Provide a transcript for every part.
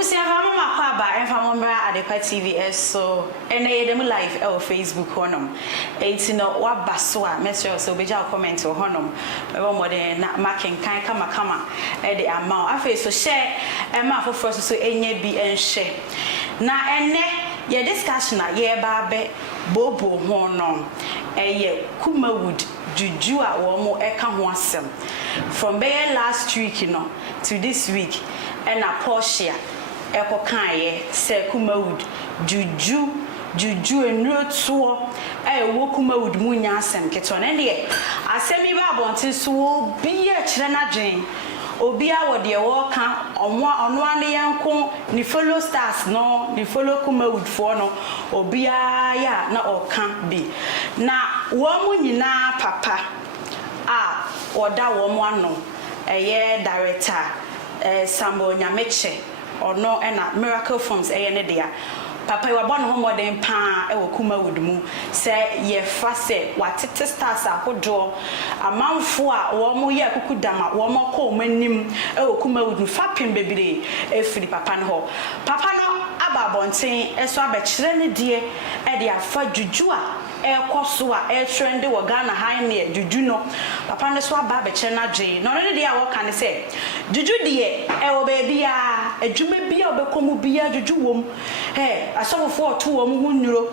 abusi afa mama kwa ba enfa momra Adepa TV so ene dem live on Facebook honom enti no wa baso a message so beja comment honom e wo modern na marking kan kama e de ama afa so share e ma foforo so enye bi enhye na ene ye discussion na ye ba be bobo honom eye Kumawood Juju a wo mo eka ho asem from be last week to this week and a Portia Asare say Kumawood Juju enroto wo Kumawood mu nya asem keton na de asem bi ba bontin so bi a kire na dwen obi a wo de wo ka ono ane yanko ni follow stars no ni follow Kumawood for no obi a ya na oka bi na wo mu nyina papa a oda wo mu ano eye director Sambo Nyameche or no ena miracle forms ne dia papa wa bon ho modern pa e wo Kumawood mu say ye fa say watete stars akodo amanfo a wo mo ye akukudama wo mo ko manim e wo Kumawood fa pem bebire e firi papa no aba bonten eso abekire ne die e de afa Juju a ekoso a trend wo Ghana high near Juju no papa ne so aba abekire na dwe no ne dia wo kan say Juju die e wo ba bia adwuma bia obekomu bia Juju wom asofo to wo mu nnuro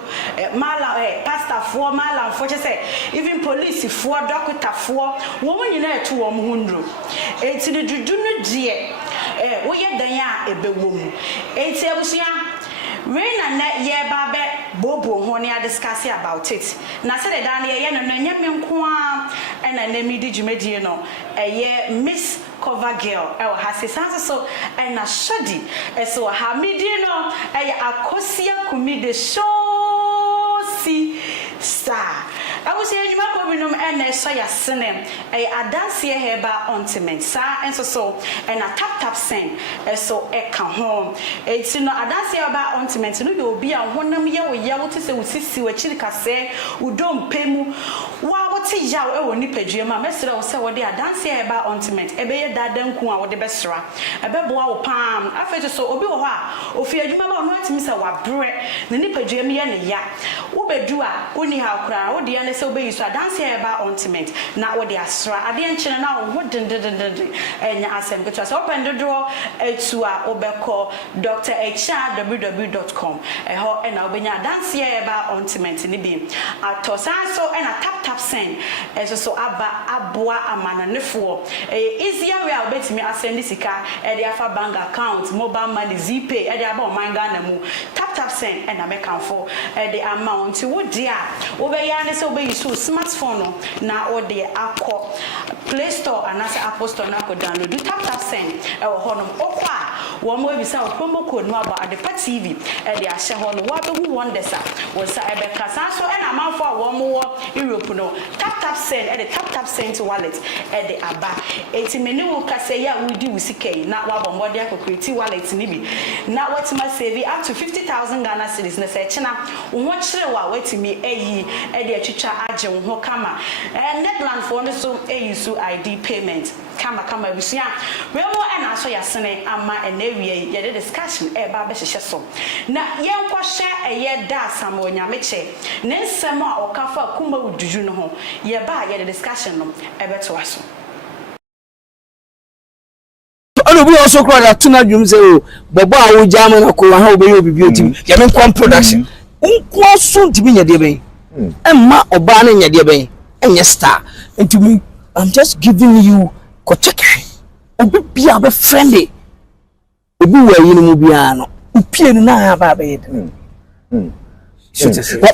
mala pastor for mala for say even police for doctor for wo mu nyina to wo mu nnuro enti ne Juju no die wo ye dan a ebewom enti abusia Rena na ye babe bobo ho ne discuss about it na say the dan ye no nyame nko a na na mi di djumedie no Miss Cover Girl hasisanse so na shodi so ha midi no akosia kumide show si star I was saying you might be no and so ya sene adanse heba ointment sa enso so and a tap send so e ka ho it's no adanse heba ointment no be obi a honam ye wo ye wo te se wo sisi wo chiri kase wo dom pemu wa wo te ya wo nipadua ma mesere wo se wo de adanse heba ointment e be ye dadanku a wo de besra e be boa wo pam afeto so obi wo ho a ofi adwuma ma no atimi se wa bre ne nipadua mi ye ne ya wo bedu a oni ha kura wo de so be so dance eba ointment na wo de asra ade enchene na wo dendendende enya asem keto so open the door etu a obekọ drhr.www.com ho na obenya dance eba ointment ni bi atosa so na tap send so aba aboa amananefo easier way obetimi asend sika de afa bank account mobile money zpay de aba o manga na mu tap send na mekanfo the amount wo dia wo be ya ne so be so smartphone no na o de akọ Play Store and Apple Store na ko download tap send e wo honom okwa wo mo ebisa o promo code no aba Adepa TV e de ahye ho no wa be hu wonders a wo sa e be kasa so e na manfo a wo mo wo Europe no tap send e de tap send wallet e de aba enti meni wo kasa ya wo di wo sikai na wa bombo de akọ wallet ni bi na watima save up to 50,000 Ghana cedis na se chena wo kire wa watimi eyi e de atwitwa agye wo ho kama Netherlands for no so eyi so ID payment kama bisia we mo na so yasene ama enewie ye discussion e ba be hye so na ye nkwohye eye da Samuel Nyameche ne nsem a okafa Kumawood Juju no ho ye ba ye discussion no e beto aso Obi also cry that tuna dwum say o bobo a wo jama na ko ha obeyi obibi otim ye men kwam production unko so ntimi nya de ben emma oba na nya de ben enye star ntimi I'm just giving you kocheke obi bia be friendly obi wa yi no mu bia no upie no na ba ba ye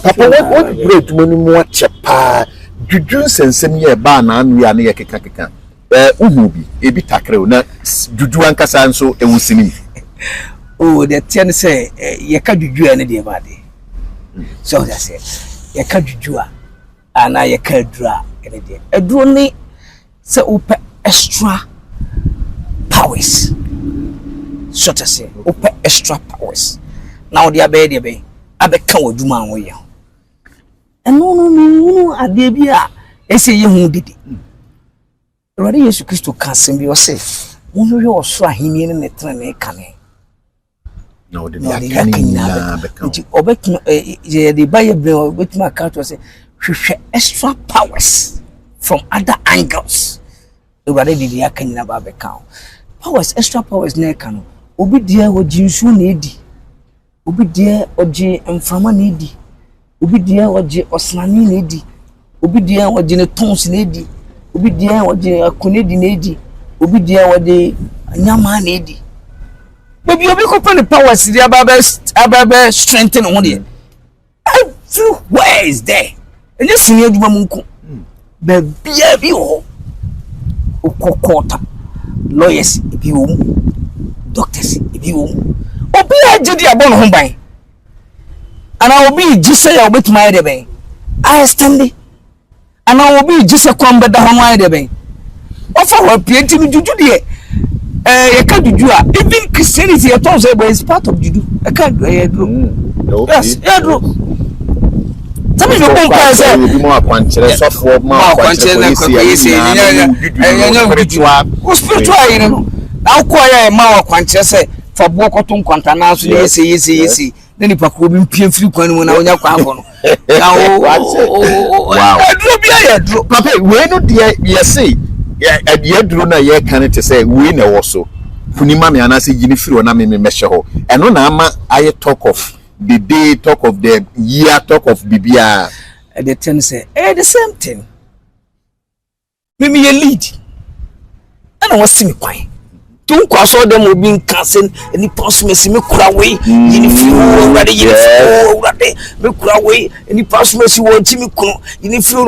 papa what great money mo chepa Juju sensem ye ba na anu ya na ye keka uhubi ebi takre na Juju ankasa nso ewusini oh the ten say ye ka Juju ene de ba de so that say ye ka Juju ana ye ka dura ene de eduro ni say ope extra powers so to say ope extra powers now they be abeka waduma anwo ye no ade bia ese ye hu didi Rwari Yesu Kristo kan sembi o se wonu ye oso ahini ne netra ne kane No, the yakina become. Obet the buyer bill with my car to say, extra powers from other angles. Already the yakina babecount. Powers, extra powers, neckano. Obi dear what you soon need. Obi dear or J and from a needy. Obi dear or J or Slani needy. Obi dear or Jenna Tons needy. Obi dear or J a Canadian needy. Obi dear or the Yaman needy. Baby, you become the powers, the Ababa strengthen on it. Everywhere is there. And you see, you won't baby, oh, quarter. Lawyers, if you doctors, if you open a judy upon home by. And I will be just say, I'll bet my debate. I stand it. And I will be just a combat the home debate. Offer her painting to Judy. I can't do even Christianity at all, but it's part of Judu. I can't do it. Yes, yeah, do. Tell me, you won't be more quantity, software, more quantity, spiritual, you know. Now, quite a more quantity for Bokotum Quantanas, yes. Then if I could be painful when I was wow. Papa, when do you say? Yeah, at the drone, I can't say winner also. Funimami and I say Unifru and I mean Meshaho. And on Ama, I talk of the day, talk of the year, talk of BBR. At the 10 say, the same thing. Maybe a lead. And I was semi quiet. Don't cross all them will be cancelled and the post me see me away. Unifru already, me away, and the post me see what Jimmy Kuno. Unifru,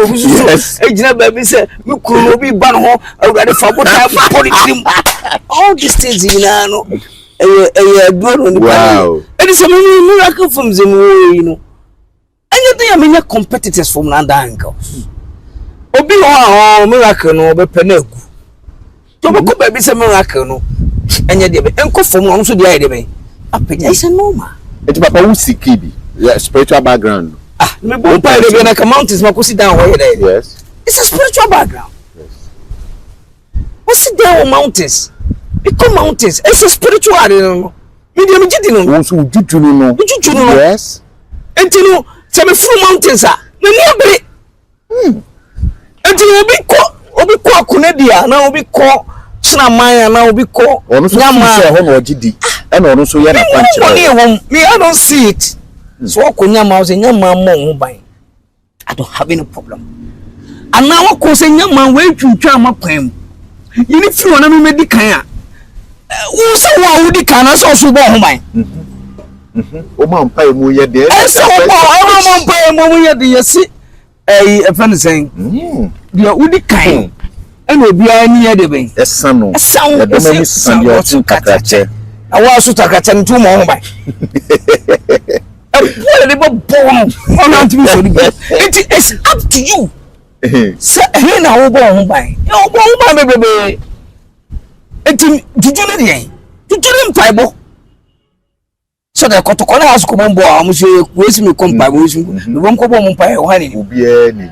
Agent Baby said, me could be banho already for what I have. All these things in Ano. Wow. And it's a miracle from Zemo, you know. And you think I mean competitors from Landa angles. Obi oh miracle no be peneku. To be baby say miracle no. Anya de be enko from no so de ai de be. Apenya is normal. Eti papa who Siki bi. Yeah, spiritual background. Ah, me bon pa de be na ka mountains ma ko sit down where there. Yes. It's a spiritual background. Yes. What sit down on mountains? Become mountains. It's a spiritual, you know. Medium jidino. Also juju no. Juju no. Yes. And you know, some full mountains are. Me near and you obi ko kunedia na obi ko chinamaya na obi ko nyama ho no jidi and ono so yara panche me I don't see it. So okunyama o se nyama mo ho ban. I don't have any problem. And now ko se nyama we twutwa amakwam. Yini fi wona me medikan a wo se wo udi kan na so so bo ho ban. O ma mpa emu ye de so bo o ma mpa emu ye de yesi a friend saying the udi kan and obi ani ye de ben esano e do me san yo tun kakache awa so takache ntu mo ho ban what the bo on anti me so it is up to you. Say he na wo bo ho ban yo bo ho ban bebebe enti juju ne de juju ne mpaibo so the kotokola has come on board amushe kwesi me kompa bo isu me bom ko bo mo mpa e ho ani obi ani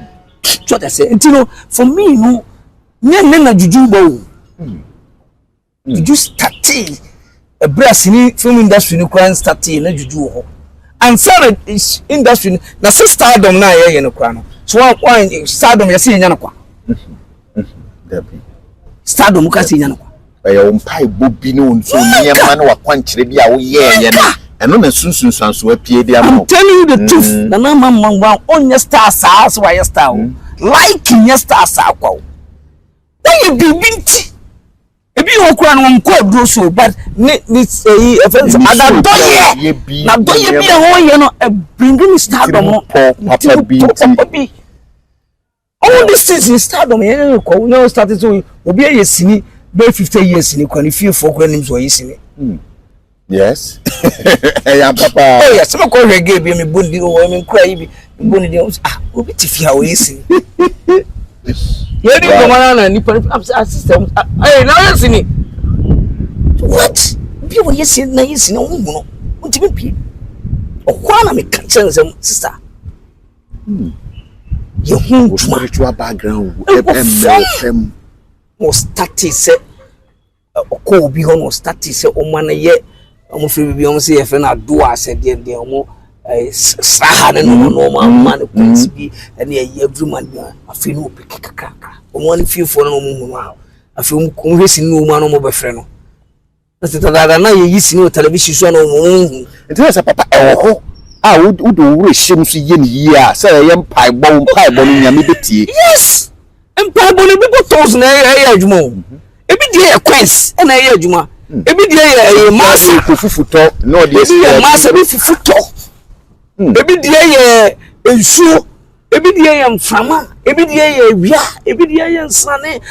so that say enti no for me no na juju bo juju starting a brasini film industry no kwan starting na juju ho and sorry industry na stardom na ye no kwan no so one stardom ye se nya no kwa stardom ka se nya no kwa e mpa bobi no nso nyema na wakwankyere bi a wo ye ye no eno na sunsun sanso apie dia mo. I'm telling you the truth. Na na mama on your star so why your star like your star kwa. When you be binti ebi okura no mko dro so but this offense ada doye na doye bi ho ye no bringing stardom no papa binti all these things in stardom ye no started so obi ye sini be 50 years ni kwani fie for kwa nim so ye sini. Yes. Yeah, papa. Oh yes, some call reggae be me bondi o me kura yi bi bondi obi tifia o yesi. Yedi ko mana ni system. Na yesi ni. What? Bi o yesi na yesi na wo no. Untimi pi. O kwa na me kan chense sister. Your home spiritual background was started say ko bi ho no started say o man ye omo free bi omo say e fe na do asede de omo saha ne no man kwenti bi ene every man bi afi no opi kakaka omo ne fiefo no mo hu no afi omo hwesi no mo no be frɛ no na na ye yisi no television so no mo hu nti say papa ewo ho wo wure hyem so ye ne yi a say ye mpai bo no nyame betie yes mpai bo no bi bottles na ye adwuma ebi die ye queens na ye adwuma ebi die ye masa fufuto no de ye masa bi fufuto ebi die ye ensuo ebi die ye mframa ebi die ye wia ebi die ye nsane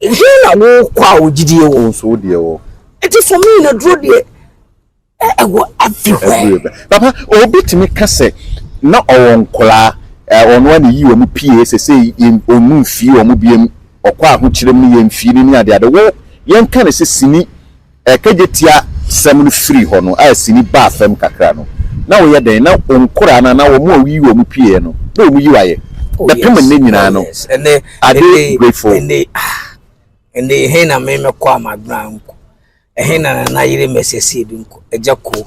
hena wo kwa ogidie wo so de wo it is for me na dro de go everywhere papa obitimi kase na owonkola ono ani yi wo mu pie se onu fie wo mu biem okwa ahokyerem ne yemfie ni ade wo yenka ne se sini kajetia sem no free ho no a sini ba fam kakra no na wo ye den na onkora na wo mu awi wo mu pie no na wo mu yiwaye the pem ne nyina no and they grateful and they hena me kwa magran ko hena na yire mesese dunko ejako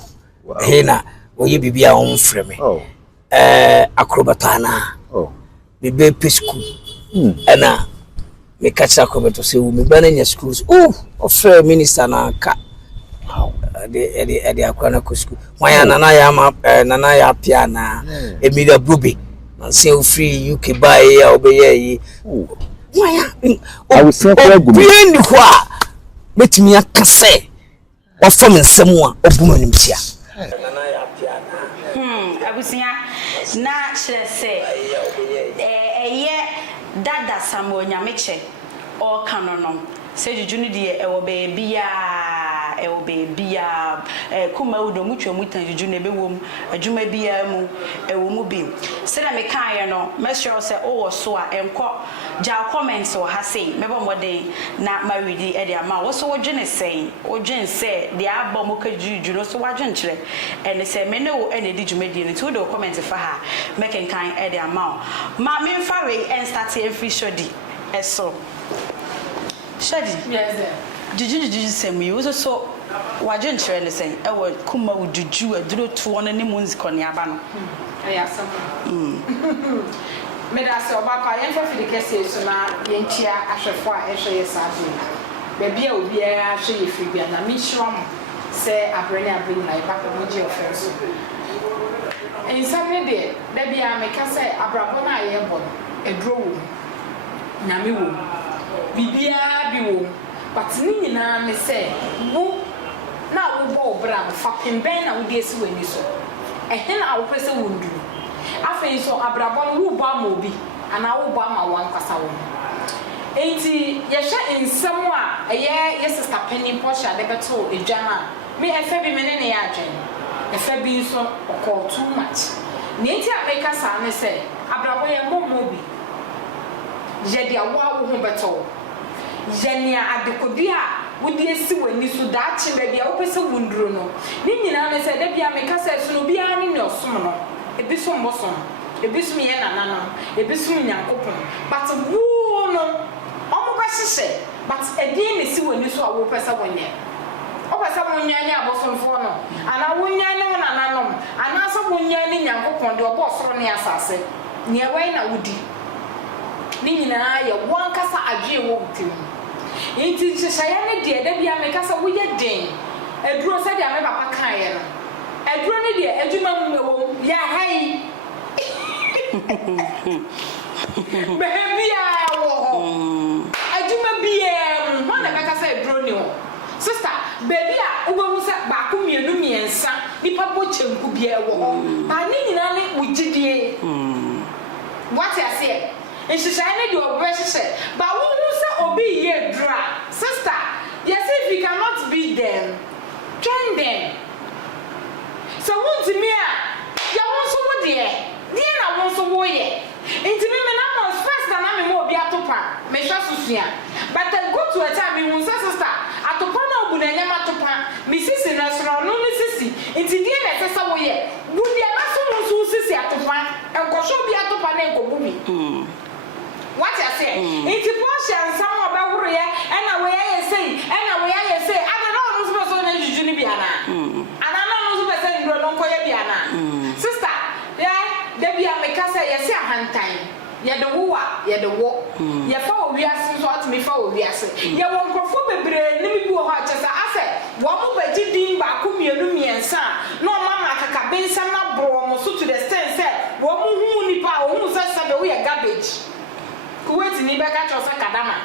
hena oye bibia on freme acrobatana bebe pisku ana me catch acrobat se wo me bananya schools ofre minister na ka de akwana ko school wanya nana ya pia na Emilia Brubi na se free UK buy ya obeye yi wanya I will say for good ni kwa metimi akase wa fam nsem a obuma nimtia nana ya pia na abusia na chrese eye dada samo nyameche o kanono se juju ni de e wo bebia Kumawood mutwe mutan juju ne bewom adwuma bia mu wo mu bi se na me kan no me sure se o wo so a enko ja comments o ha sei mebo modern na maridi e de ama wo so wo dwene sei wo dwen se de abom ka juju no so wadwen kire ene se me ne wo ene di dwumadi ne to do comment fa ha me kan e de ama ma me fa we en start every shodi eso shadi yes sir Juju semi wo so wadwen kire ne sei e wo Kumawood Juju aduro to no ne munziko ne aba no ayasam me da so ba kwa yen fa fi de kese so na yen tia ahwefo a ehwe ye sabe bebia obi a ahwe ye fi bia na mi hwom se abrani na iba ko moji offense en sabe de bia me ka se abrabo na ye bo eduro wo nyame wo bibia bi wo but ni nyina me se wo na wo bo obra fa pemben na wo de esi wani so ehe na wo pese wo nduru afei so abrabo no wo bo amobi ana wo bo ama wan kwasa wo enti ye hwe nsem a ye sister Penny Portia de beto edwana me efe bi mene ne ya adwen efe bi so okọ too much ni enti ameka sa ne se abrabo ye momobi je dia wo awo ho beto jenia adekodi a wodi esi wani so da chi ba bia wo pese wunduro no ni nyina ne se da bia meka se so no bia ne osom no ebi so mbosom ebi so ye nana no ebi so nyankopon but wo no omo ba hyehyɛ but edi ne si wani so a wo pese wonye o pese wonye ne abosomfo no ana wonye ne nana no ana so wonye ne nyankopon de obo soro ne asase ne ewai na wodi ni nyina ye wan kasa adwe wo tim enti hyehyɛ ne de da bia me kasa wo ye den aduro sɛ de me papa kan ye no aduro ne de adwuma mu wo ya hai behebia wo adwuma bia mo na me kasa aduro ne wo sister baby a wo mu sɛ ba ko mienu miensa nipa bo chenku bia wo ba ni nyina ne wugidie what you say and she shine the operation but who say obi ye dra sister yes if you cannot beat them join them so want me ya won so wo de na won so wo ye enti me na mo first na me mo obi atopa me hwa susua but I go to a time me say sister atopa na obu na nyama atopa me sisi na so no ni sisi enti die na sesa wo ye bu dia na so sisi atopa enkoso bi atopa na enkobu bi what you say enti Portia nsam obawuru ye na we ye say I don't know no so na juju ni bi ana ana sister da bia me ka say yesi ahantan ye de wo ye de wo ye fa owiase so atme fa owiase ye won krofo bebre ni bi wo ha chesa ase wo mo baji din ba ko mienu miensa no mama kaka bensa na bro mo so to the extent say wo mo hu ni pa wo hu say sabe wo ye garbage ko wait ni be ka cho say kadama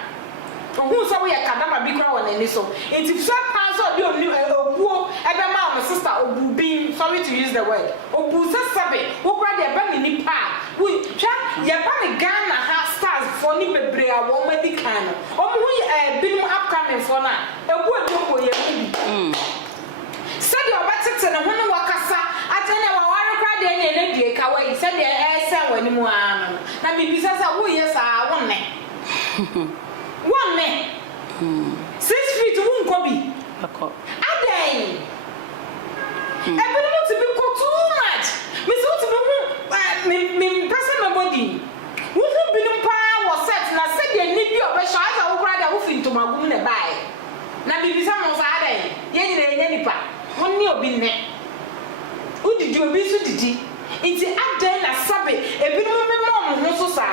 who so we kadama bi kra won ani so enti so pass bi oni obuo ebe ma my sister obubin sorry to use the word obu sabe wo kra de ba ni pa we twa ye ba ni Ghana ha stars for ni bebre a wo mani kan no omu binum upcoming for na ebu edoko ye bi said your batete na hono wakasa atene wa ware kra de ne ne die ka wai said e ese wani mu an na mi bi sasa wo ye sa wonne 1 me 6 feet won ko bi adai ebe no to be too much me so to be me person my body wo hu binum pa wo set na said ye ni bi obesha aza wo kra da wo finto magum ne bai na bibi sa mo sa adai ye nyire ye nipa wonni obi ne udidi obi so didi nti adai na sabe ebinum me mo ho so sa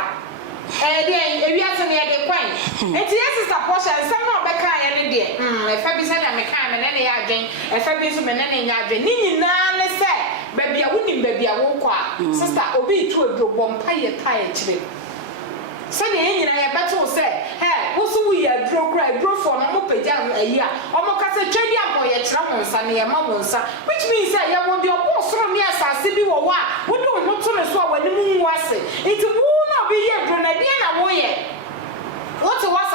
ewiase ne de kwan enti sister Portia nsem na obeka ya ne de efa bi se na me kan me ne ya adwen efa bi so me ne nya adwen ni nyina ne se babia woni babia wo kwa sister obi tu odro bompa ye tai kire se ne nyina ya beto se wo so wi ya dro kra dro for no mo pagya ayi a o mo ka se twedi ampo ye kira mo nsa ne ye ma mo nsa which means say ye wo de obo soro ne asase bi wo wa wo do mo to ne so a wani mu nwase enti bi ye dro na dia na wo ye what was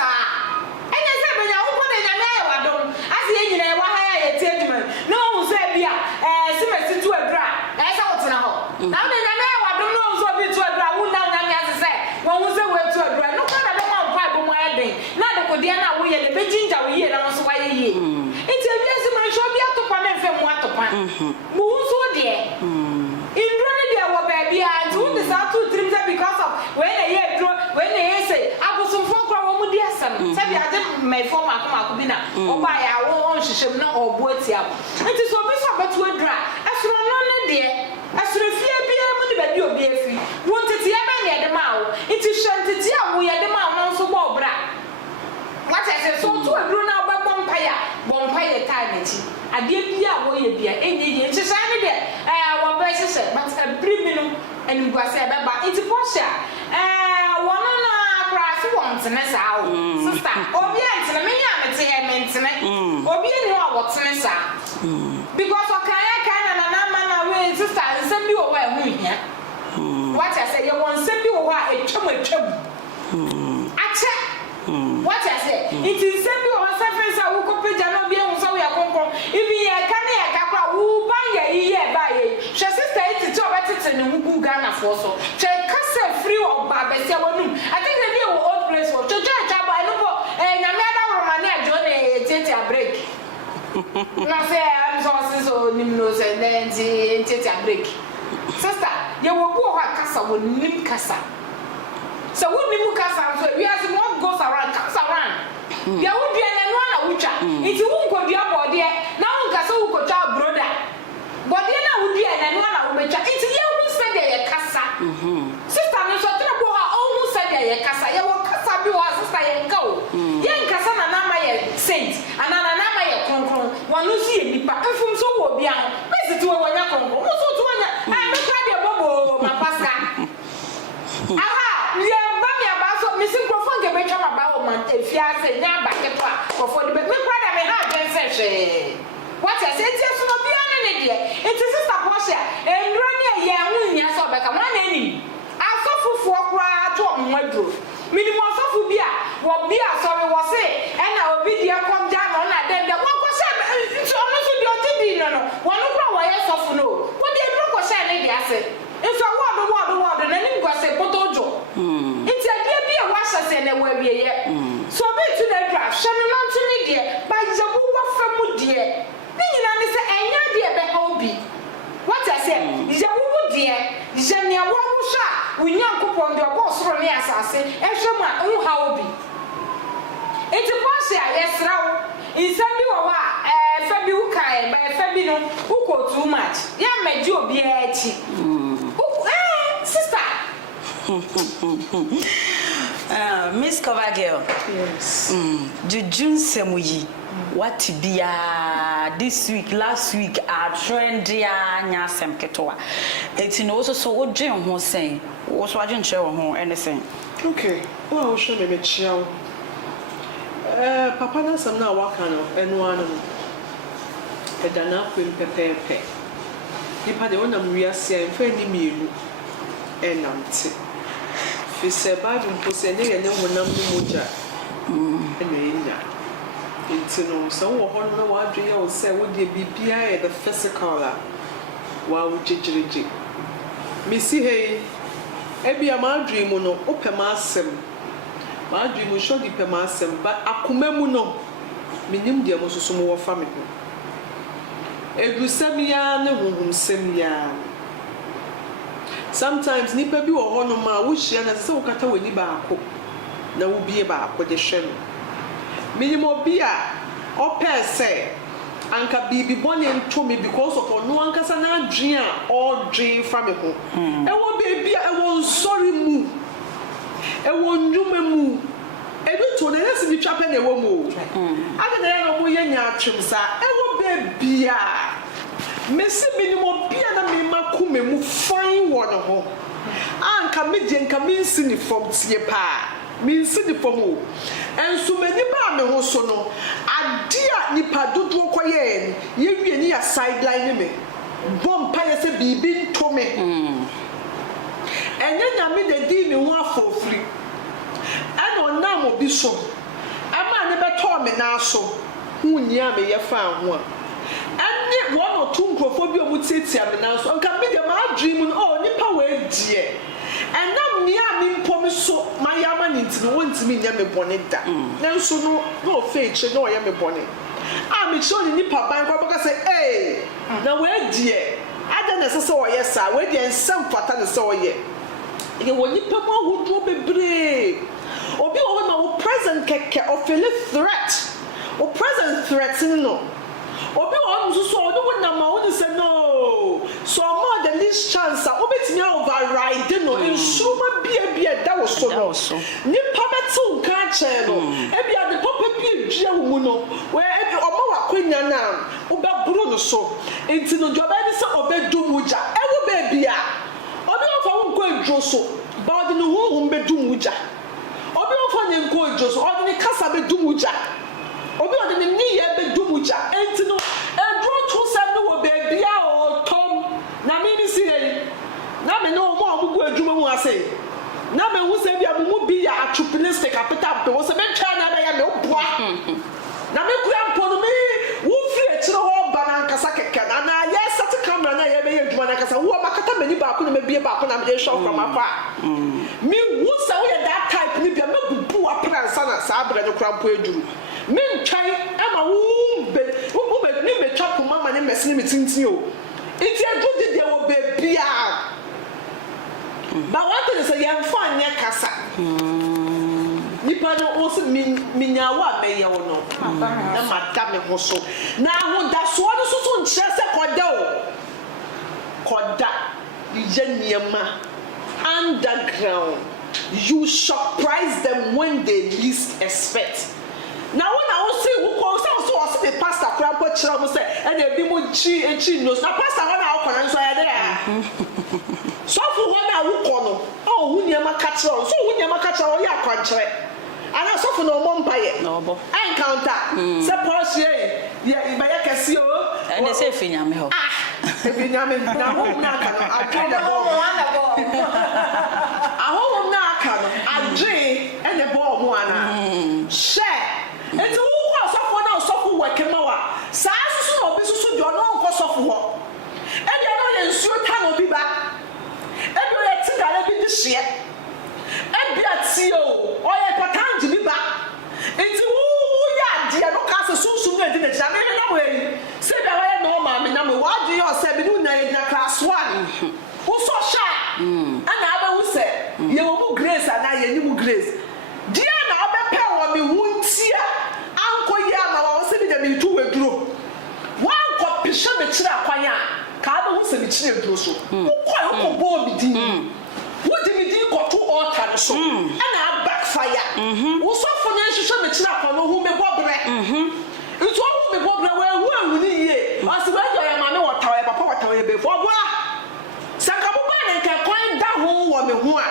enya se benya wo ko de nyame ya wadom ase ye nyina wa ha ya tie djuma no wo se bia se mesi tu adra se wo tena ho na wo de nyame ya wadom no wo so bi tu adra wo na nyame ase se wo wo se wo tu adra no ko na be ma mpa bo mo ya den na de ko dia na wo ye de be jinja wo ye na wo so wa ye ye enti bia se man sho bia to pa na mfe mu atopa mo wo so de indro ne dia wo ba bia nti wo de sa tu trim because of when they say abusum for kwa wo mudi asam se bia de my form akoma bi na oba ya wo hihiem na obo atia nti so bi so beto adra asoro no ne de asoro fie bia mu ne ba bi obi afi wo ntete ya ba ne de ma wo nti hwantete a wo ye de ma wo nso bo bra what I say so to adro na oba bompaya time nti ade bia wo ye bia enye ye nhisa ne de wo ba sese but abri no eniguase be ba nti Portia wono na krasi wontene sa o sister obi antene menya amete he mentene obi ni wa wotene sa because okaya kan na na ma na we sister nsem bi wo wa hu hia what I say ye won nsem bi wo wa etwam ache what I say it is nsem bi wo surface a wo ko peja no bi ehun so we akonkon even ye kan ye kakra wo ban ye ye ba ye she sister it to obetete ne hu Ghana for so che kase free of babese wonum I think they be old place for to church ba no po nyame ada romani ajo ne tete break na say am so nimno say nti tete break sister ye wo bu ho kasa wonim kasa so wonim kasa so we as what goes around comes around ya wo bia na no na wutwa nti wo nkodua bode na wo kasa wo kotwa broda bode na wo bia na no na wo betwa nti ye hu se de ye kasa sister no so tena bo ha o hu se de ye kasa ye wo kasa bi wo sister ye nka o ye nkasa na na ma ye saint ana na ma ye kronkron wonu si ye nipa mfum so wo bia ho mesiti wo nya kronkron mo so to nya me kwa de bobo ma pasa aha ye ba mi aba so mi sin krofon ge betwa ma ba o man efiase nya ba ke to a krofon de me kwa da me ha ben se hwe what I say ti so no bia ne de it is sister Portia endro ne ye hu nya so be ka ma na ni asofufo kra to omwadro minimum asofu bia wo bia so we wo se e na obi de kom ja no na de wo ko se so no so de otidi no wo no kra wo ye sofu no wo de dro ko se ne de ase nso wo na nim go se potojo nti ade bia wo ahye se ne wo awie ye so be tu na dra hye no nanto ne de ba je wo wo fa mu de ni nyina ne se enya de be ha obi what I say je wo de je ne wo wo sha unyankopon de obo soro ne asase ehwem a hu ha obi enti Portia yesra wo insam bi wo a fa bi wo kai ba fa bi no wo ko too much much. Yeah, my job, yeah, sister. Miss Cover Girl. Yes. Juju Saga. What to be this week, last week, trendy nyasem ketoa. It's in also so what Jim was saying. Was watching show home anything. Okay. Well, show me chill. Papa na some na waka no eno edana kwem pepepe. Nipa de wonam wiase emfa ni mienu enante. Fi se Bible mpo ne ye ne honam no moja. Eno enya. Intino so wo hono na wadwe wo se wo de bibia e the physical la. Wa wo jejirije. Misi hey ebi amadwe mu no opema asem. My dream will show the pemasem, but akumemuno, minim dear Mosumo family. Egusemian, whom semia. Sometimes Nipa be or honor, which and so cut away Nibako. There will be about what the shem. Minimo beer or per se, Anka be born and told me because of no one casana dream or dream from a home. And one baby, I was sorry move. E won dwuma mu e bi to na yesi bi twape na ewo mu aga na ya no mo yenya atwemsa e wo be bia mesi minimo bia na me makume mu fine wo no ho anka me je nka me nsi ni fom tie pa me nsi ni fom o enso mani ba me ho so no ade a nipa dodo koye ye wie ni ya sideline me bom pa yesi bibi ntome enye nyame de di mi ho afofri ana onam obi so ama ne beto me na so hunya me ye fa ho a ane one or two nkrofo bi omutietia me na so nka me de ma dream no nipa we die enam ni a mi mpom so ma ya ma ni ntino wontimi nya me bone da na so no fake no ye me bone a me show ni nipa ban kwa baka say eh na we die ada na so wo ye sa we die nsam pata na so wo ye ye woni pema hodo bebre obi o na wo present keke of a threat o present threat no obi o nso so o na ma wo say no so more the least chance a obetimi override no insuma bia da wo so no ni pametu nka che no e bia de papa bia dua wo mu no we e o ma wakwanya na wo be buru no so enti no joba ni se obedumu ja e wo be bia obi o fa wo nko edwoso ba odi no wo bedumu ja obi o fa ne nko edwoso odi ni kasa bedumu ja obi odi ni ni ye bedumu ja enti no edro to se no wo be bia o tom na me ni si he na me no mo amugu adwuma mu ase na me hu se bia mu bi ya atrophilistic apeta pe wo se me twa na ba ya me oboa na me kura mpo no me wo fi etire ho ba na nkasa keke na ye set camera na ye be ye adwuma na nkasa wo makata mani ba ko na me bie ba ko na me dey show from afar me wo se wo ye that type ni bia me bubu apra nsa na sa abra ne kura mpo eduru me ntwan ama wo be ni me twa ko mama ne mesini metintin o iti agudi de wo be bia ba what is say yam fan ne kasa nipa no o se minyawa be ye wo no na madam ho so na ho da so no so nche se koda ye niema underground you surprise them when they least expect. Now when I was saying who calls so the pastor crab what chira say and they be mo chi knows na pastor when I come so there so for when I wo kono oh hu niema ka chira so hu niema ka chira o ya kwanchire ana so for no mo mpaye no bo encounter say Portia ye ba ya kesi o and they say finyame ho finyame na ho na ka no adwe the ball aho na ka no adwe and the ball mo ana share enti wo kwa sofo na sofo wekema wa saa susu na obi susu de ono nko sofo ho e de no ye nsuo ta no bi ba e de ye ti dare bi di hye e bi ati o ye patanji bi ba enti wo ya de no ka se susu na di na jina me na we se be wa ye no ma me na me wa de yo se bi nu na ye na class 1 wo so sha ana aba wo se ye wo mu grace ana ye ni mu grace dia na obepe wo mi huntia anko ye ama wo se bi de mi tu weduro wan ko pisha me kira kwanya ka ba se mi chine duro so wo ko bo bi din wo di mi din ko to altar so ana backfire wo so fo nya hwehwe me china kwa no hu me bobre ntu hu me bobre we hu anuni ye asi we do ya ma me wota we papa wota we be fo bo saka bo ba ne ka kwan da ho wo me hu a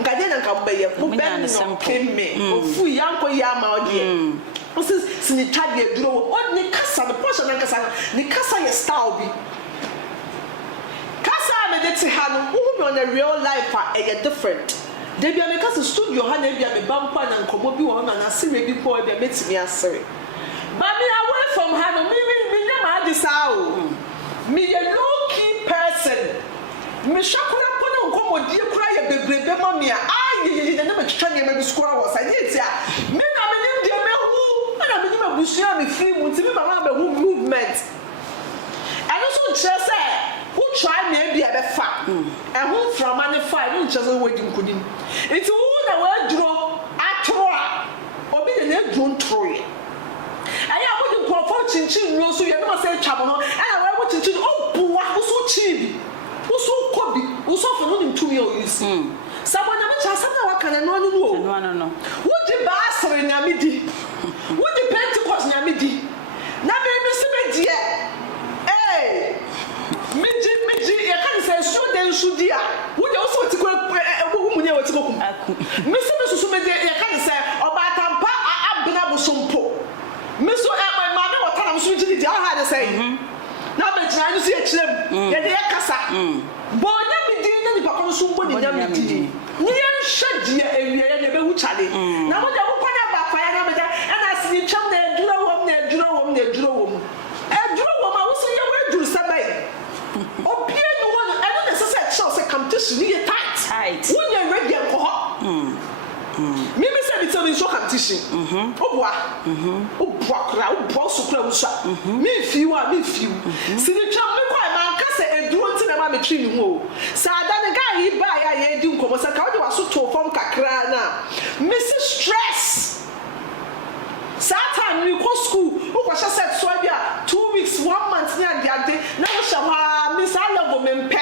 nka de na nka bo ye bo be no kemme ofu yanko ya ma ode osis sini tade duro wo oni kasa the Portia na kasa ni kasa ye style bi kasa me de ti ha no wo on a real life a different de bia me kasa studio ha na bia me bampa na nkomo bi wo na sire bi po bia metimi asere but me away from her no me na ma disa o me a low key person me shakura po na nkomo die kura ye bebrebe ma me ye na me twetwa ne me skora wo sa ye ti a me na me nim die me hu na me nim abusia me free mu ti me mama be hu movement and also just say who try me bia be fa e hu from an fa no just we di nkodim enti hu na wa duro atro a obi de na duro ntroye aya wo di nkofo chinchin no so ye no say twa no aya wa wo chinchin o buwa wo so chibi wo so kobi wo so fa no nim tumi o yusi sabo na me cha sana wa kana no no wo di basre na me di wo di Pentecost na me di na me se me di Miji ya kan say so den so di a wo de wo so ti ko wo mu ne wo ti ko kum me se me susu me de ya kan say oba tampa abena bo sompo me so ma me wota na so ji di a ha de say na be jina ni so ya kirem ya de ya kasa bo nya mi di na ni papa so mbo ni nya mi di ni ya hwadi ya ewie ya de be hu chale na mo de wo kwa na ba fa ya na me da na asini twam na eduro wom na eduro wom na eduro wom eduro wom a wo so ya we duru sabai opie no one I don't necessarily say competition you tight when you ready for me say me tell me so competition obwa kra obwa so kra musa me fiu sini twa me kwa ma nka se eduro nti na ma me twi ni ho sa da ne ga yi ba ya ye di nkomo sa ka wo de waso to fom kakra na me se stress Satan we go school who was set so bia 2 weeks 1 month near the ade na wo shawa me sa level me mpe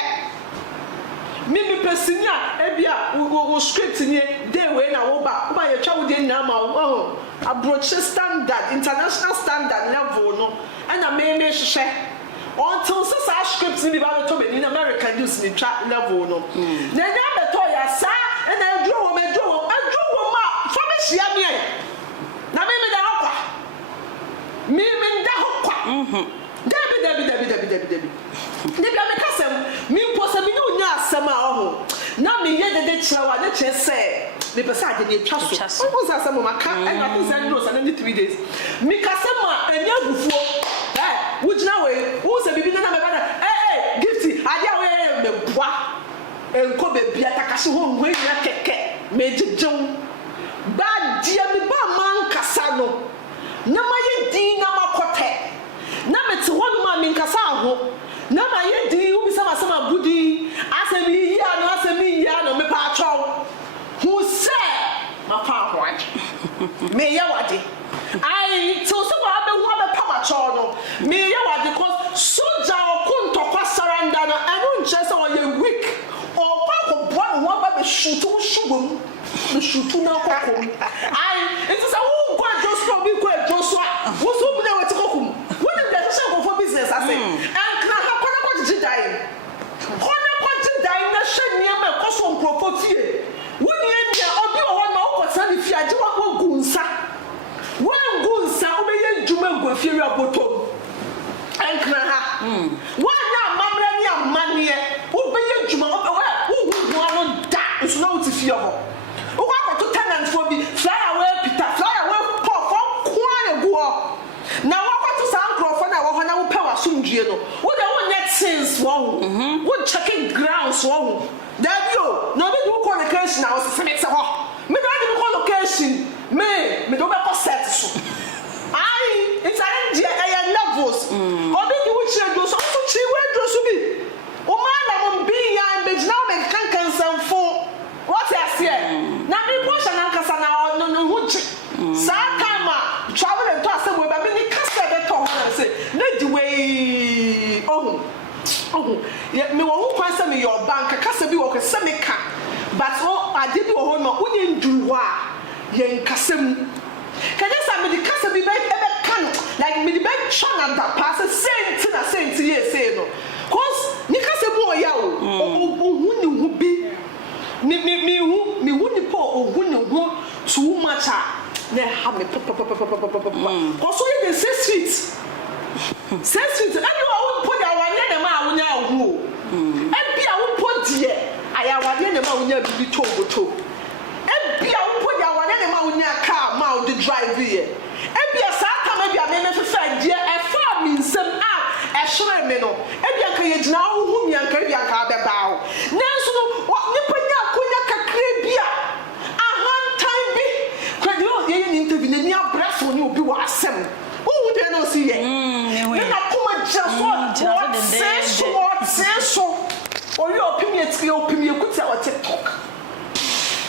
me pesinya e bia wo script ni day we na wo ba ye twa wo de na ma approach standard international standard level no ana me hwehwe until so script ni ba to be in American news ni twa level no na nya beto ya sa na adwo wo ma fa me hia me na me da hokwa me da hokwa Debi me kasem me posa me no nya asem a ho na me ye de chirewa na che se me pesa de ne twa so o za asem maka and I think say no say 3 days me kasem a anya gufuo wo gina we wo se bibi na me bana gifty ade a we me boa enko be bia takase ho ngwe nya keke me jejum ba dia me ba man kasa no na ma ye din na makote na mete ho ma me kasa ho na ma ye din wo bisa masama budi asemi ya no me pa atwa who say ma pa ho me ya wade ai so so ba be ho be pa ma cho no me ya wade cause soja okunto kwasaranda na anu nche se o ye weak o pa ko bua ho ba be shutu shugum the shutu na kokom ai it is a who go just from be go just wo so be na we tikokum when dem say go for business I say and na ha kona ko jidai na shenia me ko so profofie woni enya obi o ho ma ko sa ni fia je wo gunsa wo be ye djuma go fie wi abotom and na ha wo na mamra ni amane wo be ye djuma wo no da so na wo ti fie ho wo kwa to tenant for bi fly away pop from kware go na wo kwa to san crofo na wo ho na wo pe wa sumdue no wo de wo net sense wo checking grounds wo Dabio, no be do call location now se me se ho. Me do call location. Me do be ko set so. Ai, it's a levels. Obi di wuchi do so chi we do so bi. O ma na mo bi ya be now me kan sanfo. What I say? Na me Portia na kasa na no wuchi. Sa kama travel and to asem we ba me ni kasa be to ho say. Na di way. Oh. oh me wo kwan se me your bank kasa bi wo ko se me ka but oh ade bi wo no woni nduru a yen kasam can you say me the kasa bi be kan like me the be chana that pass sent yes say no cause ni kasa mu oya o hu ni hu bi me hu ni po o hu ni hu too much na ha me cause we dey say street and you are put ya wan na ma awunya hu e bia wo po die aya wan na ma awunya bi to ebia wo podi awane ne ma wonya car ma wo de drive here ebia saa ta ma bia me me fefa die e fa mi nsem a e hwere me no ebia ka ye gina wo hu mi anka bia ka be baawo nanso no nipa nya akonya kakra bia ahantan bi kwadi o ye ni interview ne ni abrafo ni obi wa asem wo hu de no si ye na kuma jaso so oyi opimi etiri opimi ekuta wa TikTok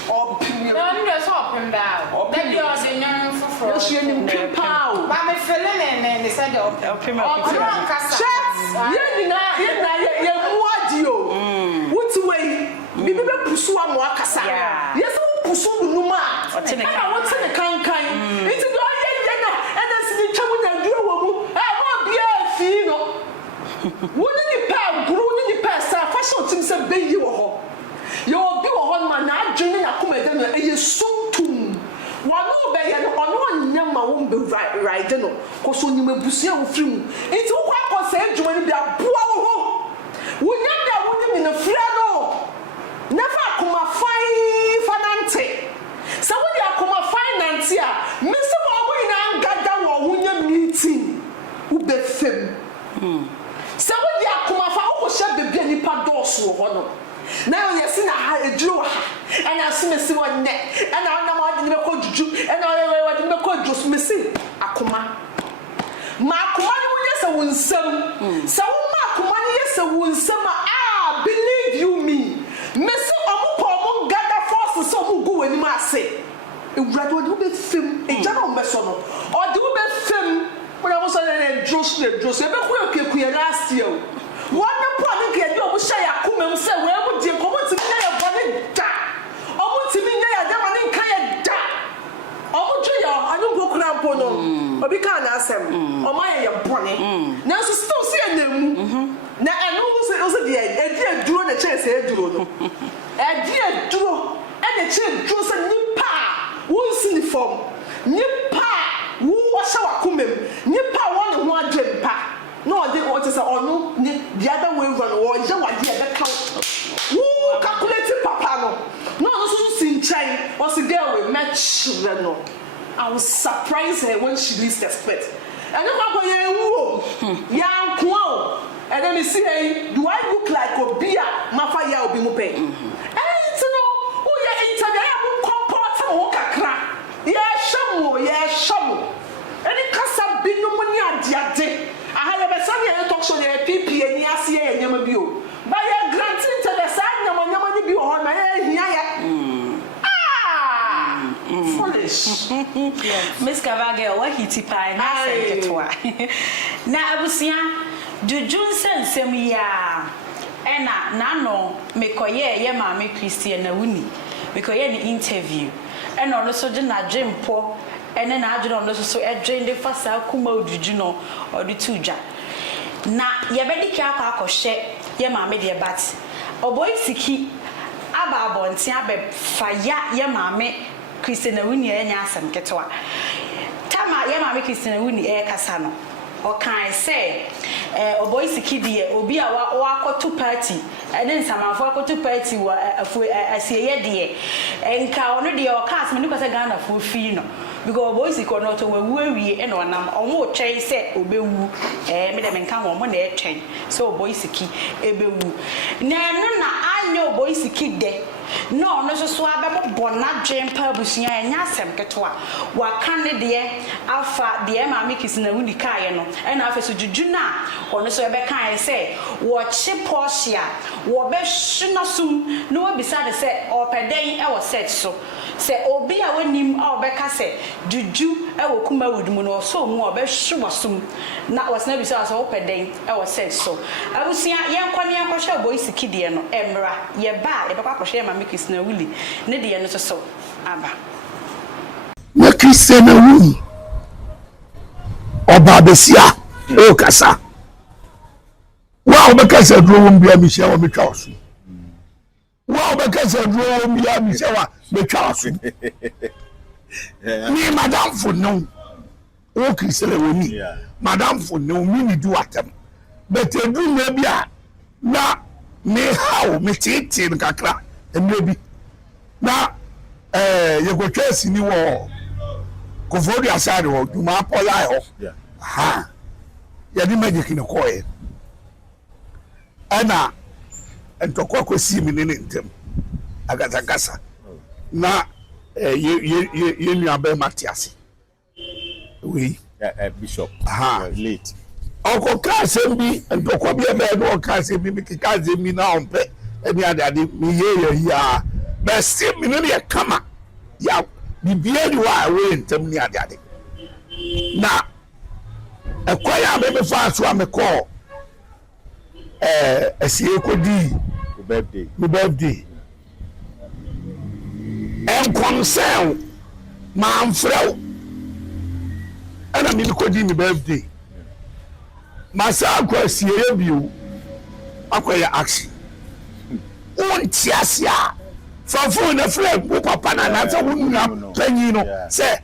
opinion. No, I'm just hoping that. That you are the young for. Yes, you're in Pau. But I'm feeling and they said the opinion. You're what's way? Maybe pursue a more cassa. Yes, pursue Numa. What's in the cankai? It's a guy, and that's the trouble that you will. I won't be a fee. Wouldn't you pay? Grew in the past. Fashion things a baby or your be on man, I journey a comedy, and you so too. One obey and on number won't be right, no, because when you may be so few, it's all quite said when they are poor. We never would in a flannel. Never come a fine finance. Somebody are come a finance here. Mr. Oboy and gather or when meeting who be film. Somebody are come a fine, shall be any pados or honor. Now you see a Jew, and I see one neck, and I know what you do, and I know what you just missing. Akuma. Makumani, yes, I win some. So, Makumani, yes, I win some. Ah, believe you me. Miss Omo gather forces so who go and you say. You graduate with film, a general messon, or do with film when I was on a Joseph, last year. One point can you say a woman say, where would you come to me? I want to be there, I can't die. I don't go cramp, but we can't ask them. Oh, my bonny. Now, so still see them. Now, I know also the idea drew the chance here, drew. Idea drew, and the chain draws a new pa, wool's uniform, new pa, who was our woman, new pa, one dream pa. No, I didn't want to say, oh no, the other way run, or you want the other count. Who calculated papa? No, this is in China, was a girl with match. I was surprised her when she least expect. And then I go, young quo. And then you see, do I look like a beer? Mafia will be moving. And you know, who you interview, I will comport Kakra. Yes, shamu. And it can't be no money at the day. I have a son talk so there PP and Yasi and Yamabio. By a granting to the side, Yamani be on my head. Foolish. Miss Cavaga, what he tipai now I was young. Juju send me ya. Ena nano me koye ye mama Cristana Awuni. Because any interview. And also did not dream poor. And then I don't know so a drain the first Kumawood Juju or the tuja. Na yabedi kia share ye mama dear bat. Oboy Siki Aba Bontia fire ye mama Cristana Awuni and Yasam Ketwa. Tama ye mama Cristana Awuni Casano. Or can I say, Oboy Siki dear, Obi a two party, and then some of two party were a say dear, and cow already or cast me because I got a full fee. Because boys iko not to we and on am omo chain say obewu me dem nka ho mo na e chain so boys iki ebewu na no na anyo boys iki de no no so abebo bona dwen pa abusuya enya asem ketewa waka ne de afa de ma Cristana Awuni kae no na afa so juju na ono so ebe kae se wo chi Portia wo be hwena sum no wabisa de se opeden e wo set so se obi a wanim a obeka se juju e wo Kumawood mu no so mu obe hwe sum na wasna bisa so opeden e wo set so abusuya yenkwane yenkwohwe Oboy Siki de no emra ye ba ye bekwa kwohwe ma Cristana Awuni ne de no so aba na Cristana Awuni oba besia o kasa wa obeka se duro mbia mi hia wa metwa oso wa obeka se duro mbia mi hia wa metwa oso ni madam for no o Cristana Awuni madam for no mi ni do atem but edu na bia na me how me tete nkakra emre bi na ye go twesi ni wo Portia Asare wo duma apola ho ha ya di magic ni koye ana entokwa kwesi mi ne ntem agazagasa na ye nua be Matias we bishop late oko ka sembi entokwa bi e be no ka sembi mi ka sembi na ompe eni ade mi ye ya be sembi ne ye kama ya bibia di wa we ntem ni ade na ekoya be fa so ameko esie kodi birthday en concern ma mfrau ana mi kodi mi birthday masa kwa esie biu akoya action on tiasia fafo na flag bu papa na na so wunna panyi no se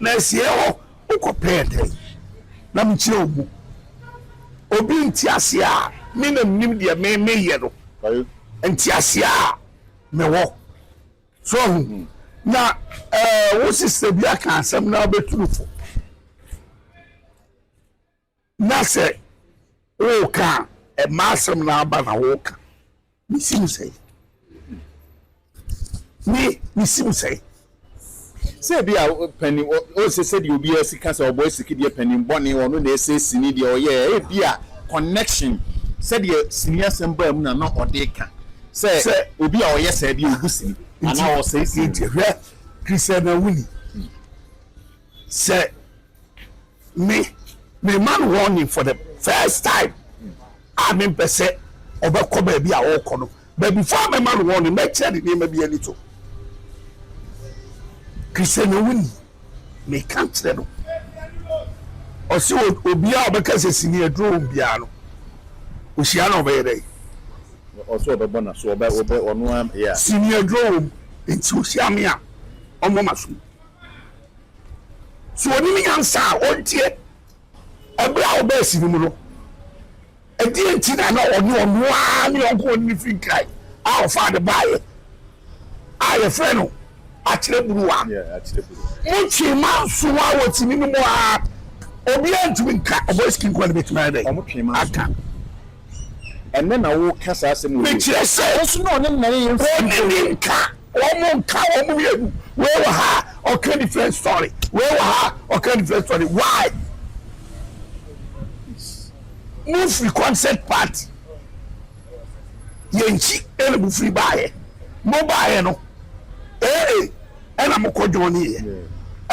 na esie ho ukopende na mchire obu obi ntiasia minam nim de me ye no ntiasia me wo so na wo sister bia kan asem na obetulufo na se o ka e masem na aba na wo ka misimu sei misimu sei say bia penny o se said you be a sika say Oboy Siki de penny boni ono na ese sini de oye e bia connection said the senior semba mu na no odeka say obi a oye say bia ogusini ana o say sini Cristana Awuni say me man warning for the first time I mean per se obekọ ba bia wo kọ no but before me man warning me check the name bia ni to Cristana Awuni me can't tell no o si obi a obeka se sini aduro bia no o hia na obeyere o so obo na so obe onu am ya sini aduro enti o hia me a omo maso so oni mi ansa o tie ebra obe sini mu no edi enti na oni a ni onko ni finkai a o fa de bae a ye freno achire buruwa muchi manso wa wotini ni mo a obi antumi nka Oboy Siki nko na betima dai aka enne na wo kasa asem wo me chire se so no ne nare yen nka omo yedu we wa ha okay different story we wa ha okay different story why move free concert party yenchi ene bu free bae mo bae no ena mo kojo ni ye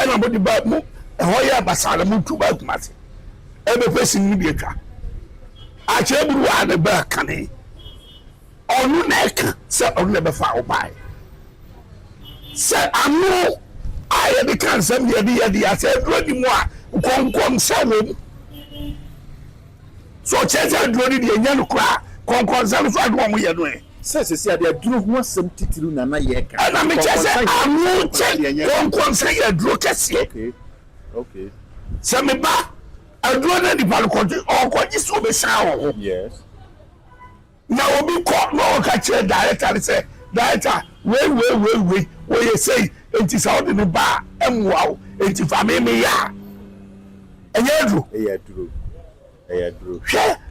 ena mo di ba mo hoya basala mo tu ba kumase ebe pesi ni bi etwa a cheburu wa ne ba kane onu na eka se onu na be fa obai se anu aye de kan sam de ya se dro di mo a konkom se wo so cheze dro di de nya no kra konkon sam so ado mo ye no e se ade aduro ho asem titiru na na ye ka ana me cheze anu che konkon se ye dro kese okay se me ba aduro na di palo ko ji so be sa ho yes na obi ko no ka che director say director we ye say enti sa odi no ba emwa o enti fa me ya enye duro hwe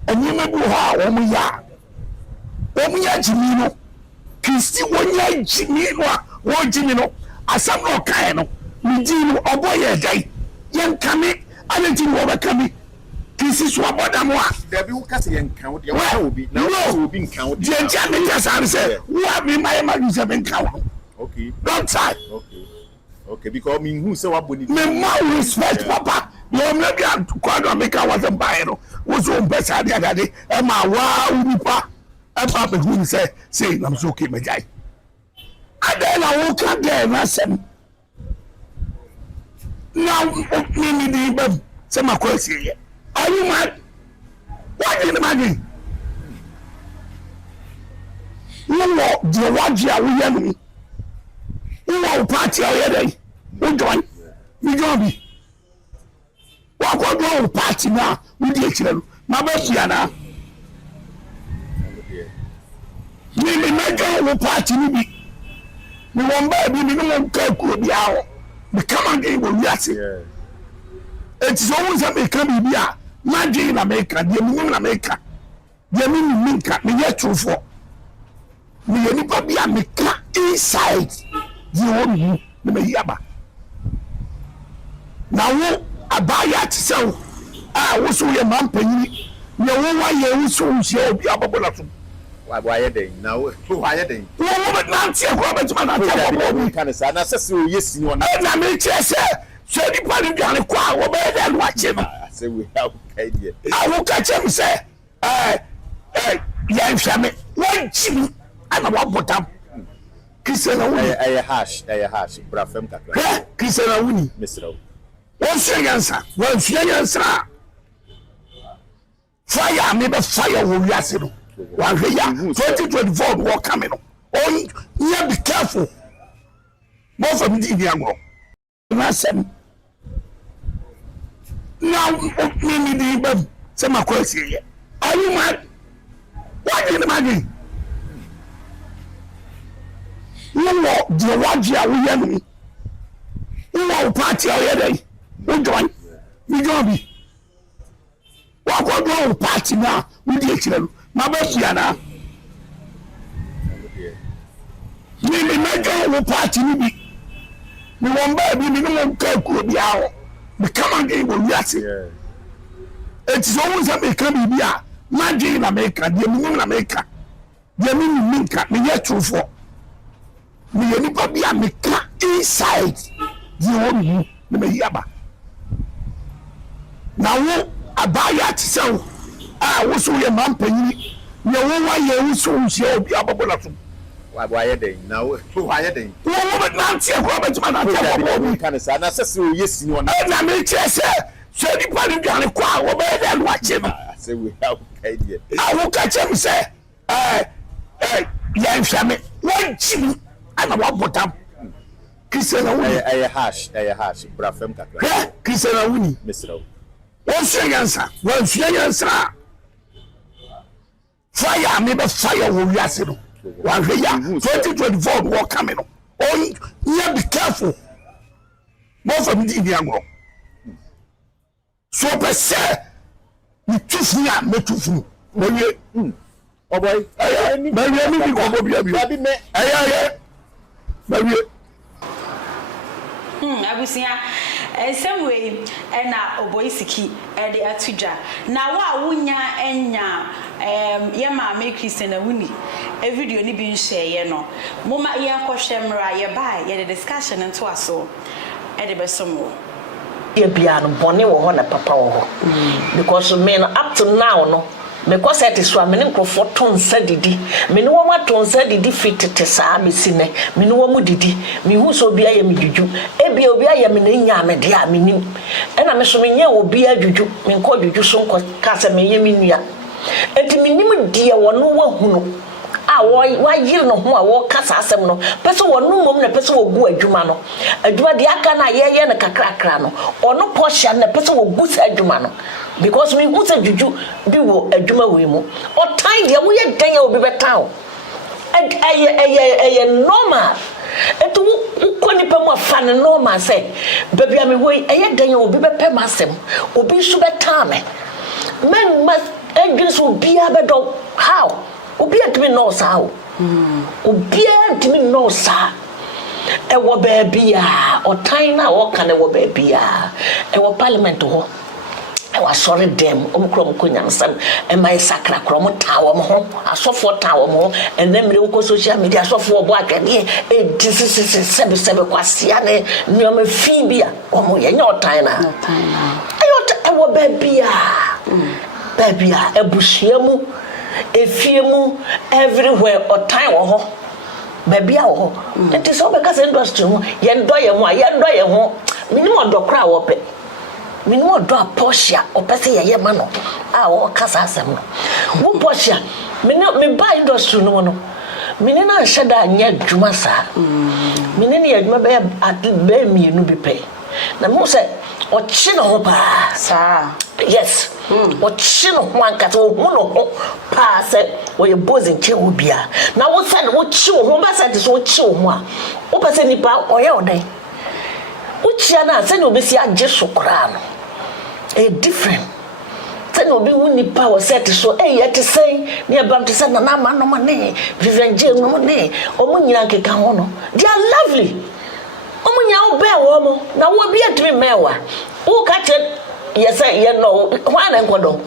enyi me bu ha wo mu ya jimi no Kristi wonya Jimmy no Jimmy no asam no kai no me Jimmy no Oboy ye dai yen kame anenti wo be kame Kristi so aboda mo a there be who kase yen kan wo de wo obi na wo obi nkan wo de je ntia me just say wo me my man say me nkan wo okay don't try okay because me who say what body me more respect papa you me be kwado make I was buy no wo so mpesa de adade e ma wa unipa e pa be who say I'm so okay me jai ade na wo ka de na sem now me di bam say ma kwesi are you mad what in imagine no the waji a we yanu wo party a we dey wo join we join bi wa ko do party na we dey kire ma ba fia na me major wo party ni bi me won ba bi ni mo ka ku bi a wo me come and go we ase it's always a me kan bi a magic na America de mu na America de mi minka me ye trufo me ye nipa bi a me ka inside you won you me yaba na wo abaya tsew a wo so ye man panyini ye wo wa ye wo so hye obi ababola so wa ye den na wo ye den wo be na tie ko be tuma na tie ko kan sa na se o yesi ni ona na me tie se so di pa ni dwane kwa wo be de no ache no say we have idea I will catch him say yeah shame one chim ana wa botam Cristana Awuni hash bra fam kakra Cristana Awuni misro one fiansa fire me be fire wo wiase no wa hwe ya 2024 wo coming no on you be careful more from the Indian na sem now me di bam say my question here are you mad what in imagine no the waji a we yanu wo party a we dey we join bi wa ko do party na we dey kire ma ba fia na me major wo party ni bi me won ba bi ni mo ka ku bi a wo me come and go we ase it's always a me kan bi a magic na America de mu na America de mi minka me ye trufo me ye nipa bi a me ka inside you won you me yaba na wo abaya tsew a wo so ye man panyini ye wo wa ye wo so hye obi ababola so wa ye den na wo ye den wo be na tie ko be tuma na tie ko kan sa na se o yesi ni ona na me tie se so di pa ni dwane kwa wo be de no ache no say we have idea I will catch him say yeah shame one chim ana wa botam Cristana Awuni hash bra fam kakra Cristana Awuni misro one fiansa fire me be fire wo wiase no wa hwe ya 2024 wo coming no on you be careful more from the Indian so per se ni tufu ya me tufu we Oboy mi ko bo bia abi me abusia same way na Oboy Siki de atudwa na wa wunya enya ye ma me Cristana Awuni e video ni bi nhye ye no moma ye nkohwemra ye ba ye the discussion nto aso e de besomo ye bia no bone wo ho na papa wo ho because me no up to now no because it is so me nkrofo tonsa didi me no wo matonsa didi fitete saa me sine me no wo mu didi me hu so bia ye me juju e bia obi aye me na nya me de a me nim e na me so me nya obi a juju me nko juju so nko ka se me ye me nua enti me nim die wo no wa hunu a wo yire no ho a wo kasa asem no pese wo no mom na pese wo gu adwuma no adwuma de aka na ye na kakrakra no ono Portia na pese wo gu sa adwuma no because me hu sa juju bi wo adwuma we mu o time de wo ye dan ya obi beta o eye normal etu ko nipa mu afa ne normal say baby am we eye dan ya obi bepe masem obi su beta me men must edwin so bia bedo how obi atimi no sao Obia ntimi no sa. Ewo baabi a otan na wo kan ewo baabi a ewo parliament ho. Ewa sorry dem omkro mkonyansam e mai sakra kro mo tawo mo ho asofo tawo mo ene mre wo social media asofo obo atwede e disisisebe kwasia ne nyoma fi bia omo ye nyotan na ayo ewo baabi a ebusuamu efiemu everywhere otan wo ho baabi a wo ho enti so be ka se industry ho ye ndo ye ho minimum dokra wo pe minimum do a Portia opese ye ma no a wo kasa asem no wo Portia me buy industry no no mini na hyeda anya dwuma sa mini ne adwuma be mienu bi pe na mo se o chi no ho pa sa yes o chi no ho ankata o hu no ho pa se o ye bozi nche wo bia na wo se wo chi wo ho ba se de so wo chi wo ho a wo pese nipa o ye odan wo chi na se ne obesi agye sokora no a different tell no be woni power set so yet say near bam to say na ma no money Vivian J no money omo nyina keka ho no they are lovely omo nya wo be wo mo na wo bi atimi mewa wo ka che yes ye no why na nkodo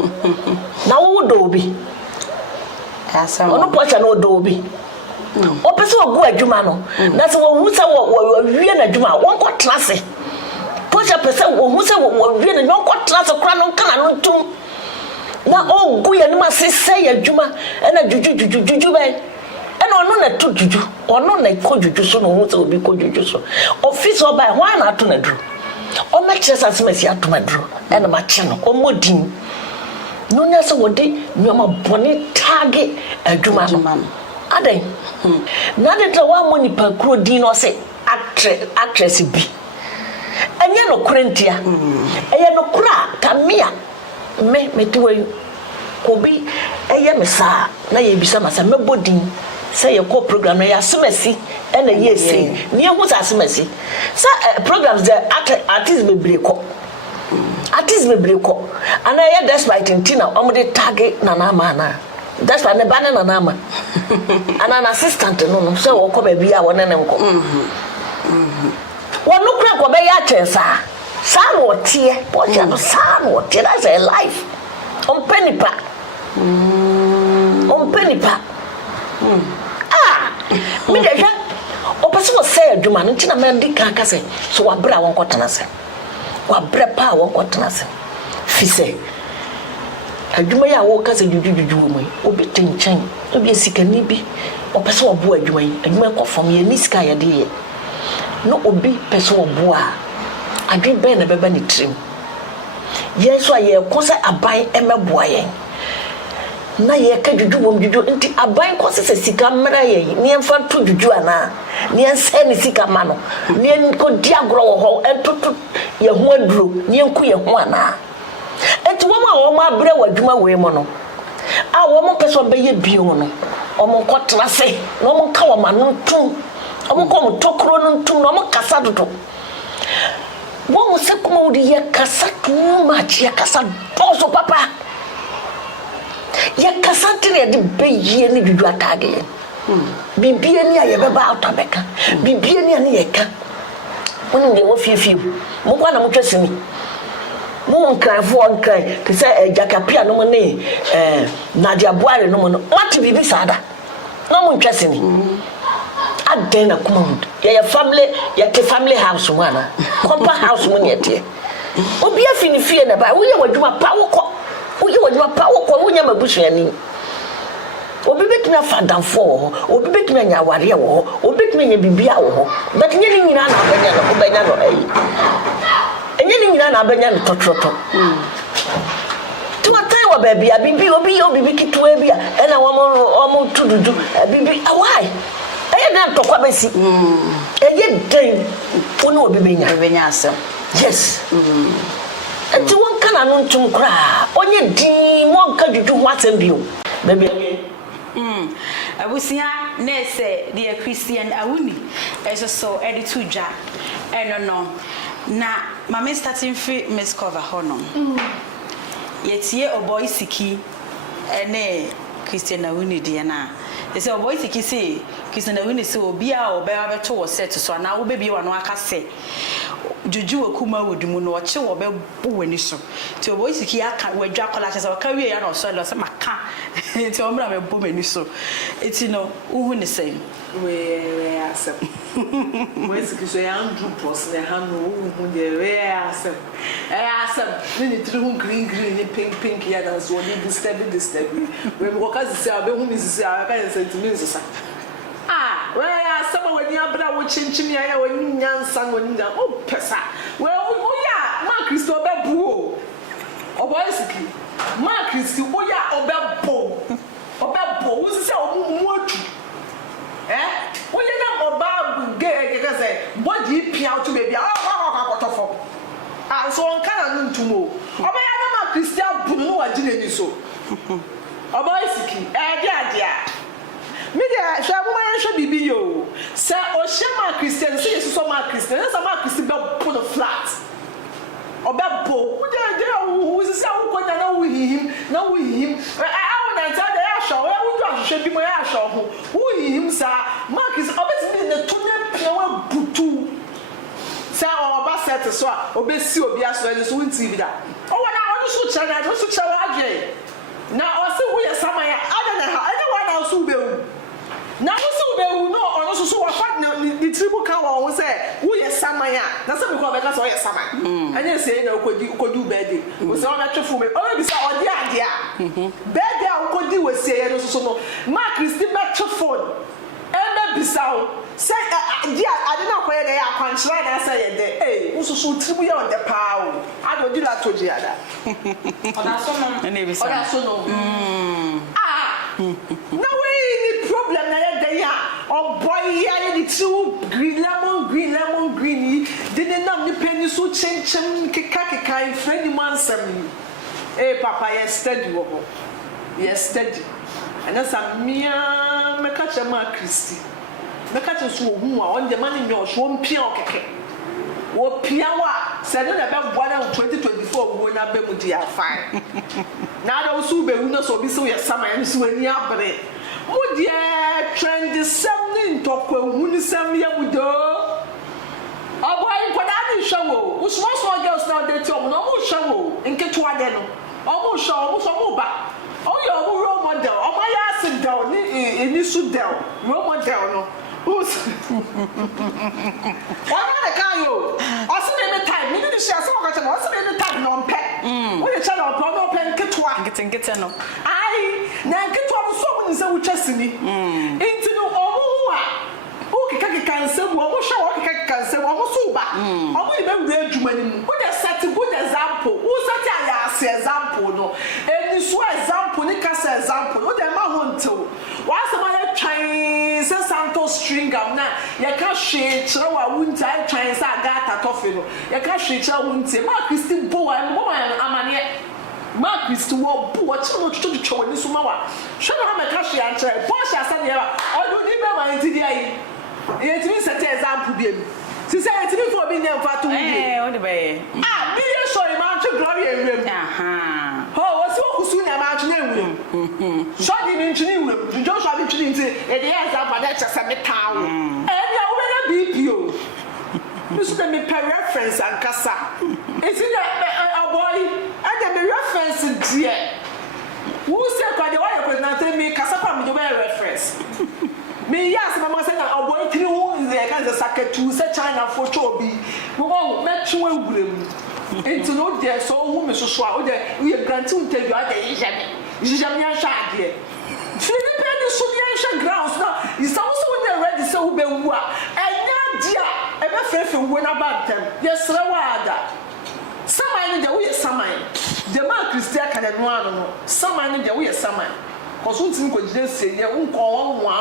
na wo do obi asam ono Portia no do obi o pese ogu adwuma no na se wo hu se wo wie na adwuma won ko trase Portia pese wo hu se wo wie na won ko trase kra no kana no tum na ogu ye no asese ya adwuma na juju be ena ono na to juju ono na ko juju so no hu se obi ko juju so office oba why na to na dru o ma kire sa semasi ato ma dru ena ma che no o modin no nya se wo de nyoma boni tage adwuma no adan na de tra wa mo nipa kro din no se actress bi enye no krentia eye no kra kamia me tiwe ko bi eye me sa na ye bisa masa mebodin say ye ko program na ya semasi ena ye say ni ehu sa semasi sa programs the artist bebre ko ana ye despite tintina omde tag na na ma na that's why ne banana na ma ana na assistant no so wo ko ba bia wo ne nko wonu kra ko be ya chensa sa no tie Portia no sa no tie that's a life on penipa me de ja o pese wo say adwuma no ntina me ndi kan kase so wa bra won kotena se wa bra pa won kotena se fi se adwuma ya wo kase juju mo obi tenchan obi esikani bi o pese wo bo adwuma yi adwuma ko fom ye nisika ya de ye no obi pese wo bo a adwe be na beba ni trim yeso aye ko se aban emeboa ye na ye ka juju bom juju nti aban ko se sika mra ye ni emfa to juju ana ni ense ni sika ma no ni ko diagro wo ho entoto ye ho aduro ni enku ye ho ana enti wo ma abre wadwuma we mo no a wo mo pese be ye bio no o mo ko trase no mo ka wo ma no tum o mo ko mo tokro no tum no mo kasa dodo wo mo se Kumawood ye kasa too much ye kasa bozo papa ye kasa tire de beye ni juju atage bibie ni aye beba autabeka bibie ni ani ye ka woni de wo fiefie mo kwa na mo twesimi mo nkran te say jakapia no mo ne Nadia Boare no mo no what bibi sada no mo twesimi aden na Kumawood ye family ye te family house mo ana compa house mo ne te obi afini fie na ba wo ye wadwuma pa wo ko wonya mabusuani obi betumi afadamfo wo obi betumi anya aware wo obi betumi anya bibia wo but nye ni nyina na abanya no obanya no enye ni nyina na abanya no totroto tuwa tai wa baby bibi obi kitwe bia ena wo tududu bibi awai eye na tokwa besi eye den woni obi benya asem yes enti won kana no ntum kra onye din won ka juju ho asembio baby abusia nese the Cristana Awuni so editor ja no na mama starting free miss cover hono yetie Oboy Siki ene Cristana Awuni deɛ na say Oboy Siki say Cristana Awuni say obi a oba beto wo set so na wo bebi wa no aka say Juju Kumawood mu no oche wo be bo wani so ti Oboy Siki aka wadwa kola che say oka wie ya na so lo say maka ti o mra me bo mani so eti no uhu ne say we asem Oboy Siki so ya ndru post na ha no uhu de we asem me ni tiri hu green ni pink ya na so ni disturb we mo ka say abe hu ni say aka sentiment so we asem we ni abra wo chinchim ya we ni nyansa no ni da o pesa we o ya ma Kristo be bu o Oboy Siki ma Kristo o ya obebo wo say o mu atu wo ye na oba ge say body pia to baby akotofo so on kana ntumo oba ya na ma Christian bu no wa gine ni so Oboy Siki dia me dia hwa bo man hwa bibi yo se o hema Christian se yesu so ma Christian se ma Christian be put the flat obebo wo dia wo se wo ko na wo him na nta da ya hwa wo do ahwe bi mo ya hwa ho wo him sa ma Christian obeti na tune pia wa butu sa oba set so a obesi obi aso ni so wonti bi da o wona onu so chana do so chawa adwe na o se wo ye samaya ada na ha any one else bewu na wo so bewu no onu so wa fa ni tribu ka wo se wo ye samaya na se me ko be ka so ye samaya anya se na kodu birthday wo se ona twefo me o bi sa odi ade a birthday a wo kodi wo se ye no so no ma Christi me twefo bisawo say dia adina koye na ya kwanchira na say ye de ususu tribu ye on the paa ado di la toji ada oda so no na bisa oda so no na we ni problem na ye de ya Oboy ya ni two green lemon green didn't nam ni penny so chenchem keka friend man sam papa ye steady wo ye steady and some mia me catch ma Christi me catch so hu a on the man nyo so mpia okeke wo pia wa se no na be bua na 2024 wo na be mu dia fine na do so be hu na so bi so ye sama en so ani abre mu dia trend 7 ntokwa hu ni sam ye mu do Oboy ko da ni hwo wo small girls now dey tell no mo hwo nketo ade no o mo hwo so mo ba oh your role model oh my ass down ni su down role model no who's why na ka yo o se me time me ni share so ka che o se me time no pet we dey channel pro no pen ketwa ngete no ai na ketwa so mo ni se wo twasini into no omo a o keka nsem wo mo hwa o keka nsem wo mo so ba o mo ni be wura adwuma ni mu wo dey set good example wo set aya example no eni so example ni kasa example wo dey ma ho ntew wa asema ya twan se santo string am na ya ka hwe kire wa wunti ai twan se agata tofe no ya ka hwe kire wunti ma Christi bo wa mo ma amane ma Christi wo bo wa kire no twotwo wani so ma wa hwe no ha me ka hwe ankyere Portia Asare ya o do ni be ma nti dia yi ye timi set example bi em si say it me for be nyam fa to we what the bay be you show him out to glory ewem ho o si okusu na ma tune ewem so di ni tune ewem ju Joshua bi tune nti e dey example na chese me tawo dia wo na BPO me so me per reference and kasa e si na Oboy and me reference there who say kwa de why ko na tell me kasa kwa me do reference me yes mama say na Oboy tiri hu ze kan ze saketu se China photo bi wo me twe wurem enti no de so hu me soso a o de we grant interview a de yijame ya sha ade Philippe ni so de sha grounds na is also when they ready say wo be wu a enya dia e be fefe wo na bantem yes rewa ada saman ni de wo ye saman de ma Christian kan no ano no saman ni de wo ye saman kosunti ko jide se ye nko onwa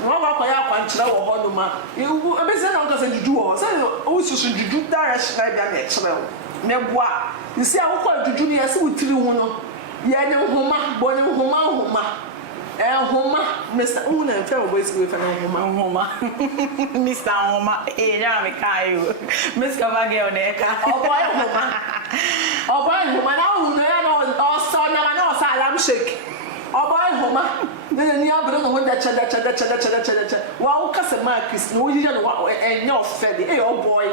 wa kwa ya kwa nchira wo ho no ma e be se na nka se juju wo se o susu juju direction na bia na chira wo me boa you see awukọ juju ni ese wutiri hu no ye ne homa bo ne homa homa Mr. Una fe Oboy Siki fe na homa Mr. Homa ya me kayo Mr. Bagel ne ka Oboy homa na hu no ya no o so na ma no sa alam handshake Oboy homa then ni abro no da cha wa wo kasa ma Chris no yi no wa enye offend Oboy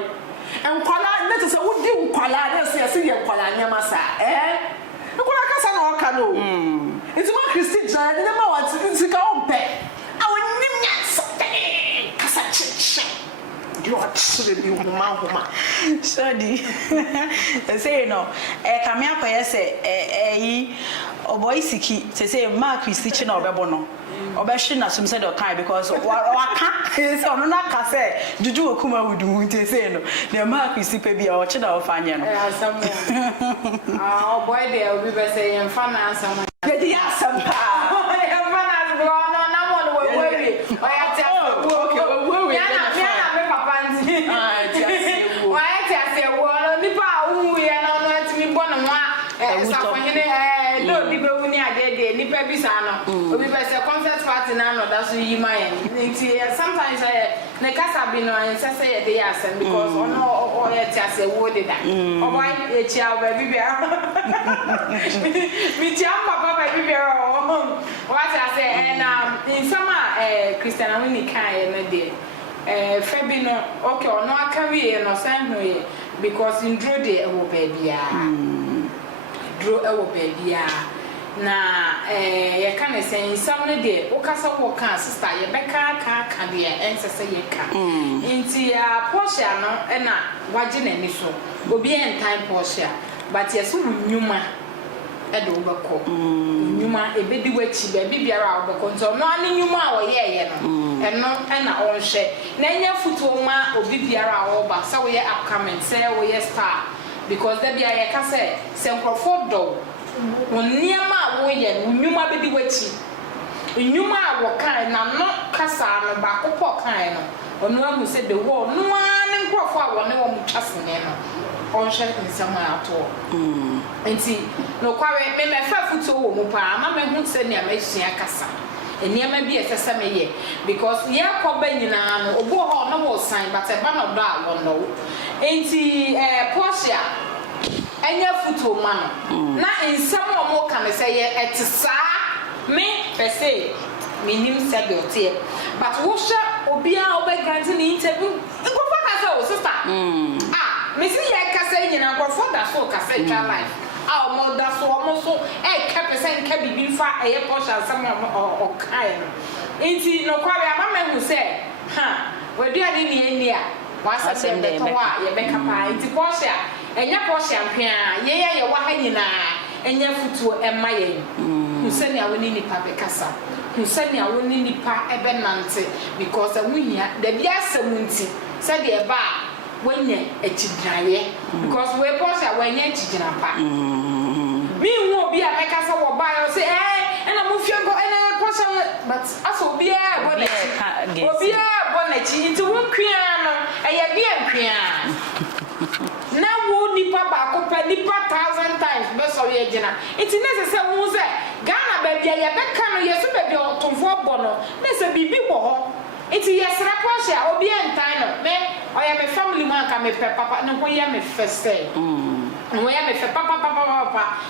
enkwala net say wo di nkwala na say ye nkwala nyama sa nkwala kasa na oka no it's ma Christy jan na ma wa sika ompe awoni nya so kasa chiche you are truly homa Sorry. Say no. Come here for say Oboy Siki say Mark Christy china obebono. Obeshi na some said okay because waka so no na ka say Juju Kumawood Juju say no. The Mark Christy pe bia o china o fanya no. Oboy there will be say em fana asam. Be di asam pa. Em fana go no na mo we worry. O ya ti okay we na me papa nti. Wa ya ti ase wo no nipa wu ye na no atimi bo no a safanyene no bi be wuni agede nipa bi sa no obi be say concert party na no da so yi mayen nti sometimes ne kasa bi no en say ye dey asem because ono o ye ti ase wo de da Oboy e chia o ba bi bia mi chia papa ba bi bia o what I say and in sama Cristana Awuni kan na de Febi no okay ono aka wie no san hwe because in draw de e wo ba bia draw e wo ba bia na ye kan say some no de wo kasa wo kan sister ye beka ka de ensese ye ka nti ya Portia no e na waje na ni so obi en time Portia but ye so nyuma e de obeko nyuma e bedi wachi ba bibiara obeko nti no ani nyuma a wo ye no eno na on hwe na nya futuo ma obi biara a wo ba say wo ye upcoming say wo ye star because that bia ye ka say nkrofo do woniama wo ye nyuma bedi wachi nyuma a wo kan na no kasa no ba kokọ kan no onu amu say the world no an nkrofo a wo ne wo mutwasene no on hwe nsama ato enti no kware me fa futuo wo mu pa ma me hu se ne amahia kasa eniema bi esese me ye because ye akoba nyina no obo ho no wo san but e ba no do a wo no enti Portia enya futuo ma no na ensam o mo kan se ye etisa me pese minim se be otie but wo hwe obi a oba grant ni interview ko fa ka se o sister me si ye ka se nyina ko for da so ka se twa life a mo da so mo so ka pese nka bibi fa eye Portia sam o kai no enti no kware amama hu se wadu ade ni eni a wasa se be to a ye be kapa enti Portia enya Portia mpia ye wa ha nyina enya futuo emma ye hu se ne awoni nipa be kasa hu se ne awoni nipa ebe nante because awuhia da bia samunti se de ba wanya echidraye because we Portia wanya echidra pa mi wo bi a meka sa wo ba yo say na mo fie go na Portia but aso bi a go na chi obi a go na chi nti wo kwia no eye bi a kwia na wo nipa ba ko pa nipa 1000 times be so ye gina nti na se wo se Ghana ba bia ye beka no ye so ba bia otonfo bo no na se bibi bo ho nti ye sra Portia obi entan no me oya me family man ka me pe papa no ko ye me fese no ye me fe papa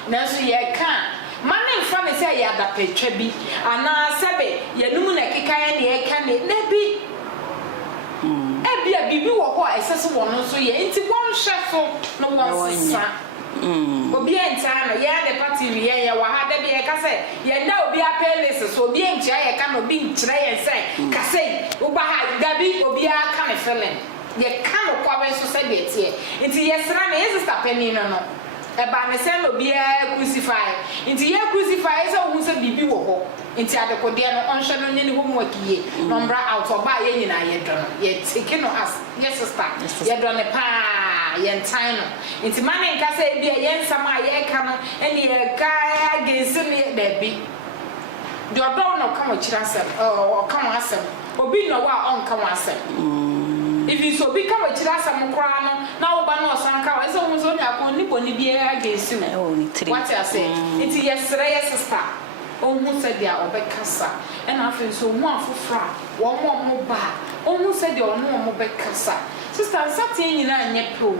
na so ye kan mane mfa me se ya da petwa bi ana sebe ye numu na kika ye ka ne na bi bia bibi wo ho esese wo no so ye nti won hwe so no won sa obi entan no ye de party ye wa ha da bi ye ka se ye da obi apelese so obi entia ye ka no bi nkyere ye se ka se wo ba ha da bi obi aka me felen ye ka no kwa ben so se de tie nti ye sra na ye sister penny no eba ne se no bia crucify nti ye crucify se wo se bibi wo ho nti adekode no onhwe no nyene homework ye nombra out oba ye nyina ye do no ye take no as ye sister ye do ne pa ye ntan no nti mane nka se bia ye nsama ye ka no ene ye ka agensi ne da bi do do no ka mo kira asem o ka mo asem obi no wa on ka mo asem if you so be come with some crown, now by no some cow, as almost only upon Nippon be against you. What I say, it's yes, sister. Oh, who said they are Obekasa, and I feel so one for fra, one more bar. Oh, who said you're no more Bekasa. Sister, something in a nepo.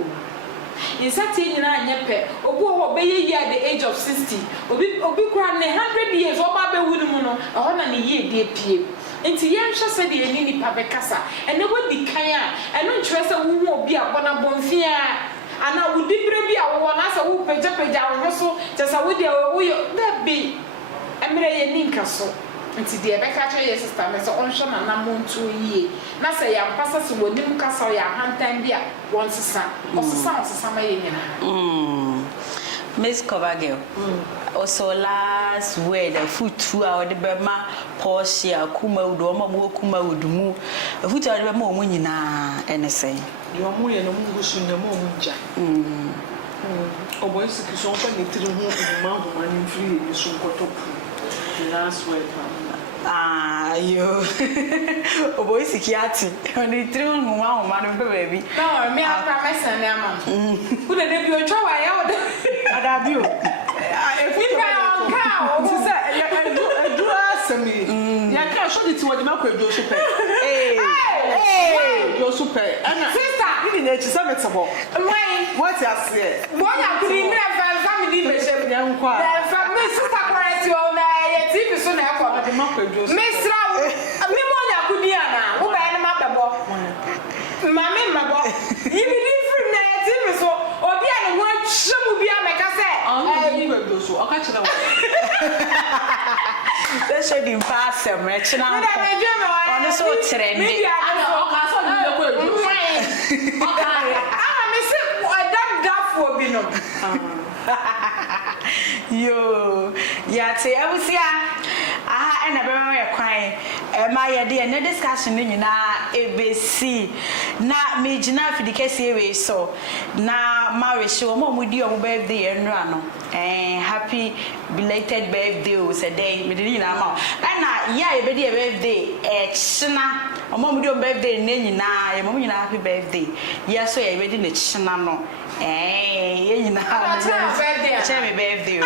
in certain yepe obo be ye at the age of 60 obi kura ne 100 years oba be wunu mu no ho na ne ye de pie enti ye hwe se de ni nipa be kasa ene wodi kan a eno ntwe se wo obi a bona bonfia ana wudi bre bi a wo na se wo peja wo so tesa wo de wo da bi emre ye ni nkaso nti de be ka che ye sister me so onhwe na na montu yie na se ya mpasa se wonim kasa ya hantan bi a won sesa osesa ma ye nyina Miss Covergirl. Also last word the food 2 hour the bema Portia Kumawood or Kumawood mu. A foot out of more money na anything. Your moon and a mungus in the moon. Oboy Siki so often it didn't move in the mountain and free is so got up. Last word. You Oboy Siki on the 3 man baby. No, me I promise and am. Who the debut of I you. If we found cow, who said, I do ask me. Yeah, can't show it to what the milk will super. Hey, you're super. Sister, you didn't some it's about. What I said. What I could even have family membership. Young choir. Family sister correct you all night. TV soon have the milk will do. Miss Rao, a memoria could be Anna. Who I am at the ball. Mammy, my boy. You believe from that TV so. Should be a make us say, I'll catch them. That's a dim pass them, Rachel. On the so trend. Maybe I don't know. Yo, yeah, say I was here. And I remember crying. My idea, no discussion in ABC. Na me jina for the case here, so na marriage show mom with your birthday and run. Happy belated birthday, said day, Medina. And yeah, birthday, China. A mom with your birthday, Nina, a mom happy birthday. Yes, so I ready the China. You know, birthday.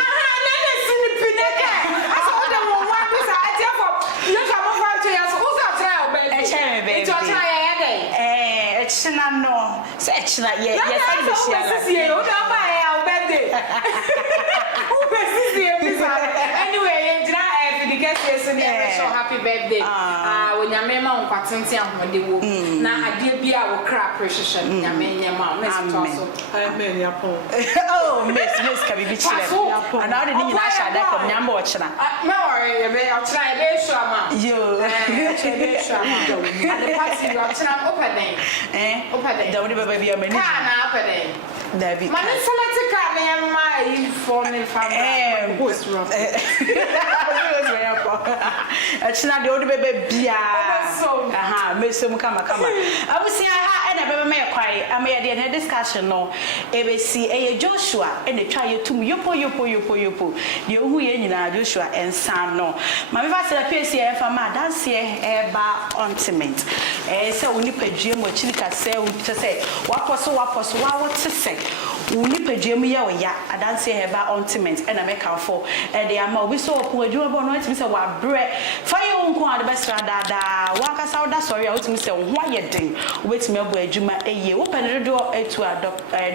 No, such not yet. Anyway, happy birthday. When your mama on patent and the womb. Now, I did be our crap precision. Your mom, Miss Tosso. Oh, Miss can be children. And now the new national that of number watching. No, I'll try a show. You, and the party watching opening. Opening. Don't be a minute. Opening. Debbie. Man, it's my for me family. Who's wrong? It's not the old baby. Aha, Miss Kama. I was here and I never made a quiet. I made a discussion. No, ABC, a Joshua, and they try to yopo. The Uhu Joshua and Sam. No, my vast appears here for my dance here about ontiment. So we need a dream what Chilika say, what to say. We need a dream ya, I dance here about ontiment and I make our for and they are more. We saw a do about no, it's a bread. Fire on the best da walk us out that sorry, I was Mr. Why you think? Wait me up where Juma a year. Open the door to a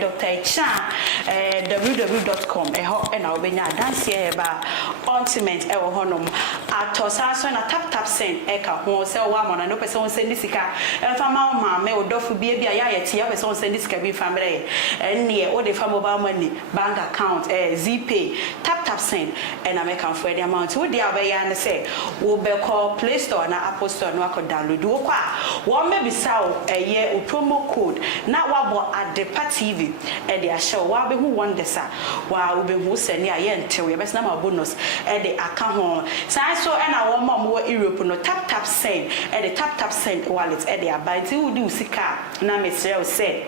Dr. Chan www.com and I'll be now dance here about ontiment ever honum at Tosaso and a tap send eka who sell one and no person send this car and from our mamma or dofu be a yaya person send this cabin family and near all the family money bank account ZPay tap send and I make a for the amount who they are and say we'll be called Play Store and Apple Store no could download do one maybe saw a year promo code now what at the TV and they are show what who won this while we be who send near until we best number bonus and the account home so and our mom were Europe no tap send and the tap send wallet and they are buying who do sika na Mr. said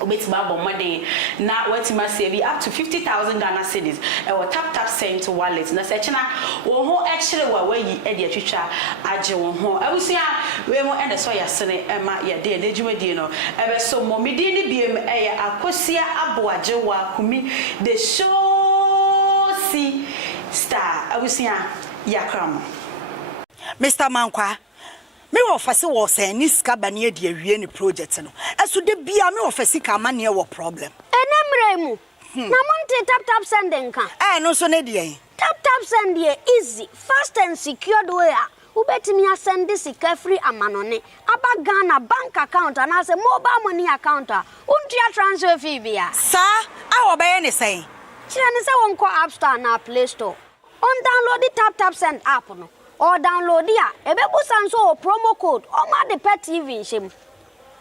Obet Babo Monday now what you save up to 50,000 Ghana cedis or tap send to wallet. Na sechina wo actually wa we e de twitwa age wo ho. Awusia we mo end so yasene e ma ye de edwumadi no. Ebe so mo medi ni biem e ya akosia aboaje wa kumi the show see star. Awusia yakram. Mr. Mankwa me offer was a niska bani de awie ni project no. Eso de bia me offer sika ma ne wo problem. Ena mu. Na monte tap send nka. No so ne de. Tap send ye easy, fast and secured way. Ubetimi send this free amanone. Aba Ghana bank account and as a mobile money account. Untia transfer fee bia. Sa, I obey ne say. Chirani say won't call App Store na Play Store. On download the tap send app no. Or download ya. Ebebu sanso promo code. Oma the pet TV shim.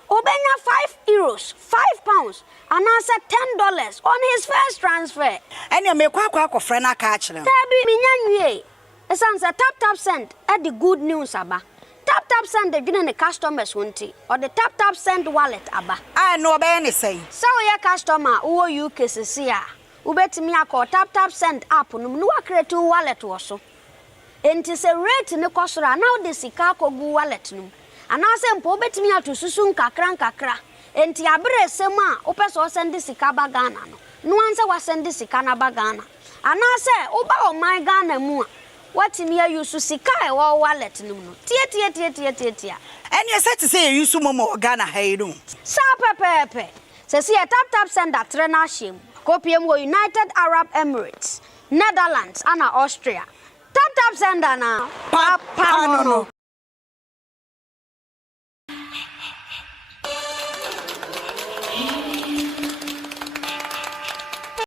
Obenya €5, £5, and answer $10 on his first transfer. And you make kwa friend na catch them. Tabi minyanwe. Esanse tap send at the good news aba. Tap send the giving the customers wanti or the tap send wallet aba. I know obey ne say. So your customer who UK sesia. Ubetimi akọ tap send app no no create wallet wo so. Enti se rate ne kosora now the sika kogu wallet no. Anase mpo betimi atosusu nkakra enti abere sem a opeso send sika ba Ghana no anse wa send sika na ba Ghana anase oba o my Ghana mu a watimi ayusu sika e wo wallet no tie And you said to say you use momo Ghana haydo sa pepepe se si tap send that trena shim kopiem wo United Arab Emirates, Netherlands and Austria. Tap send na papa no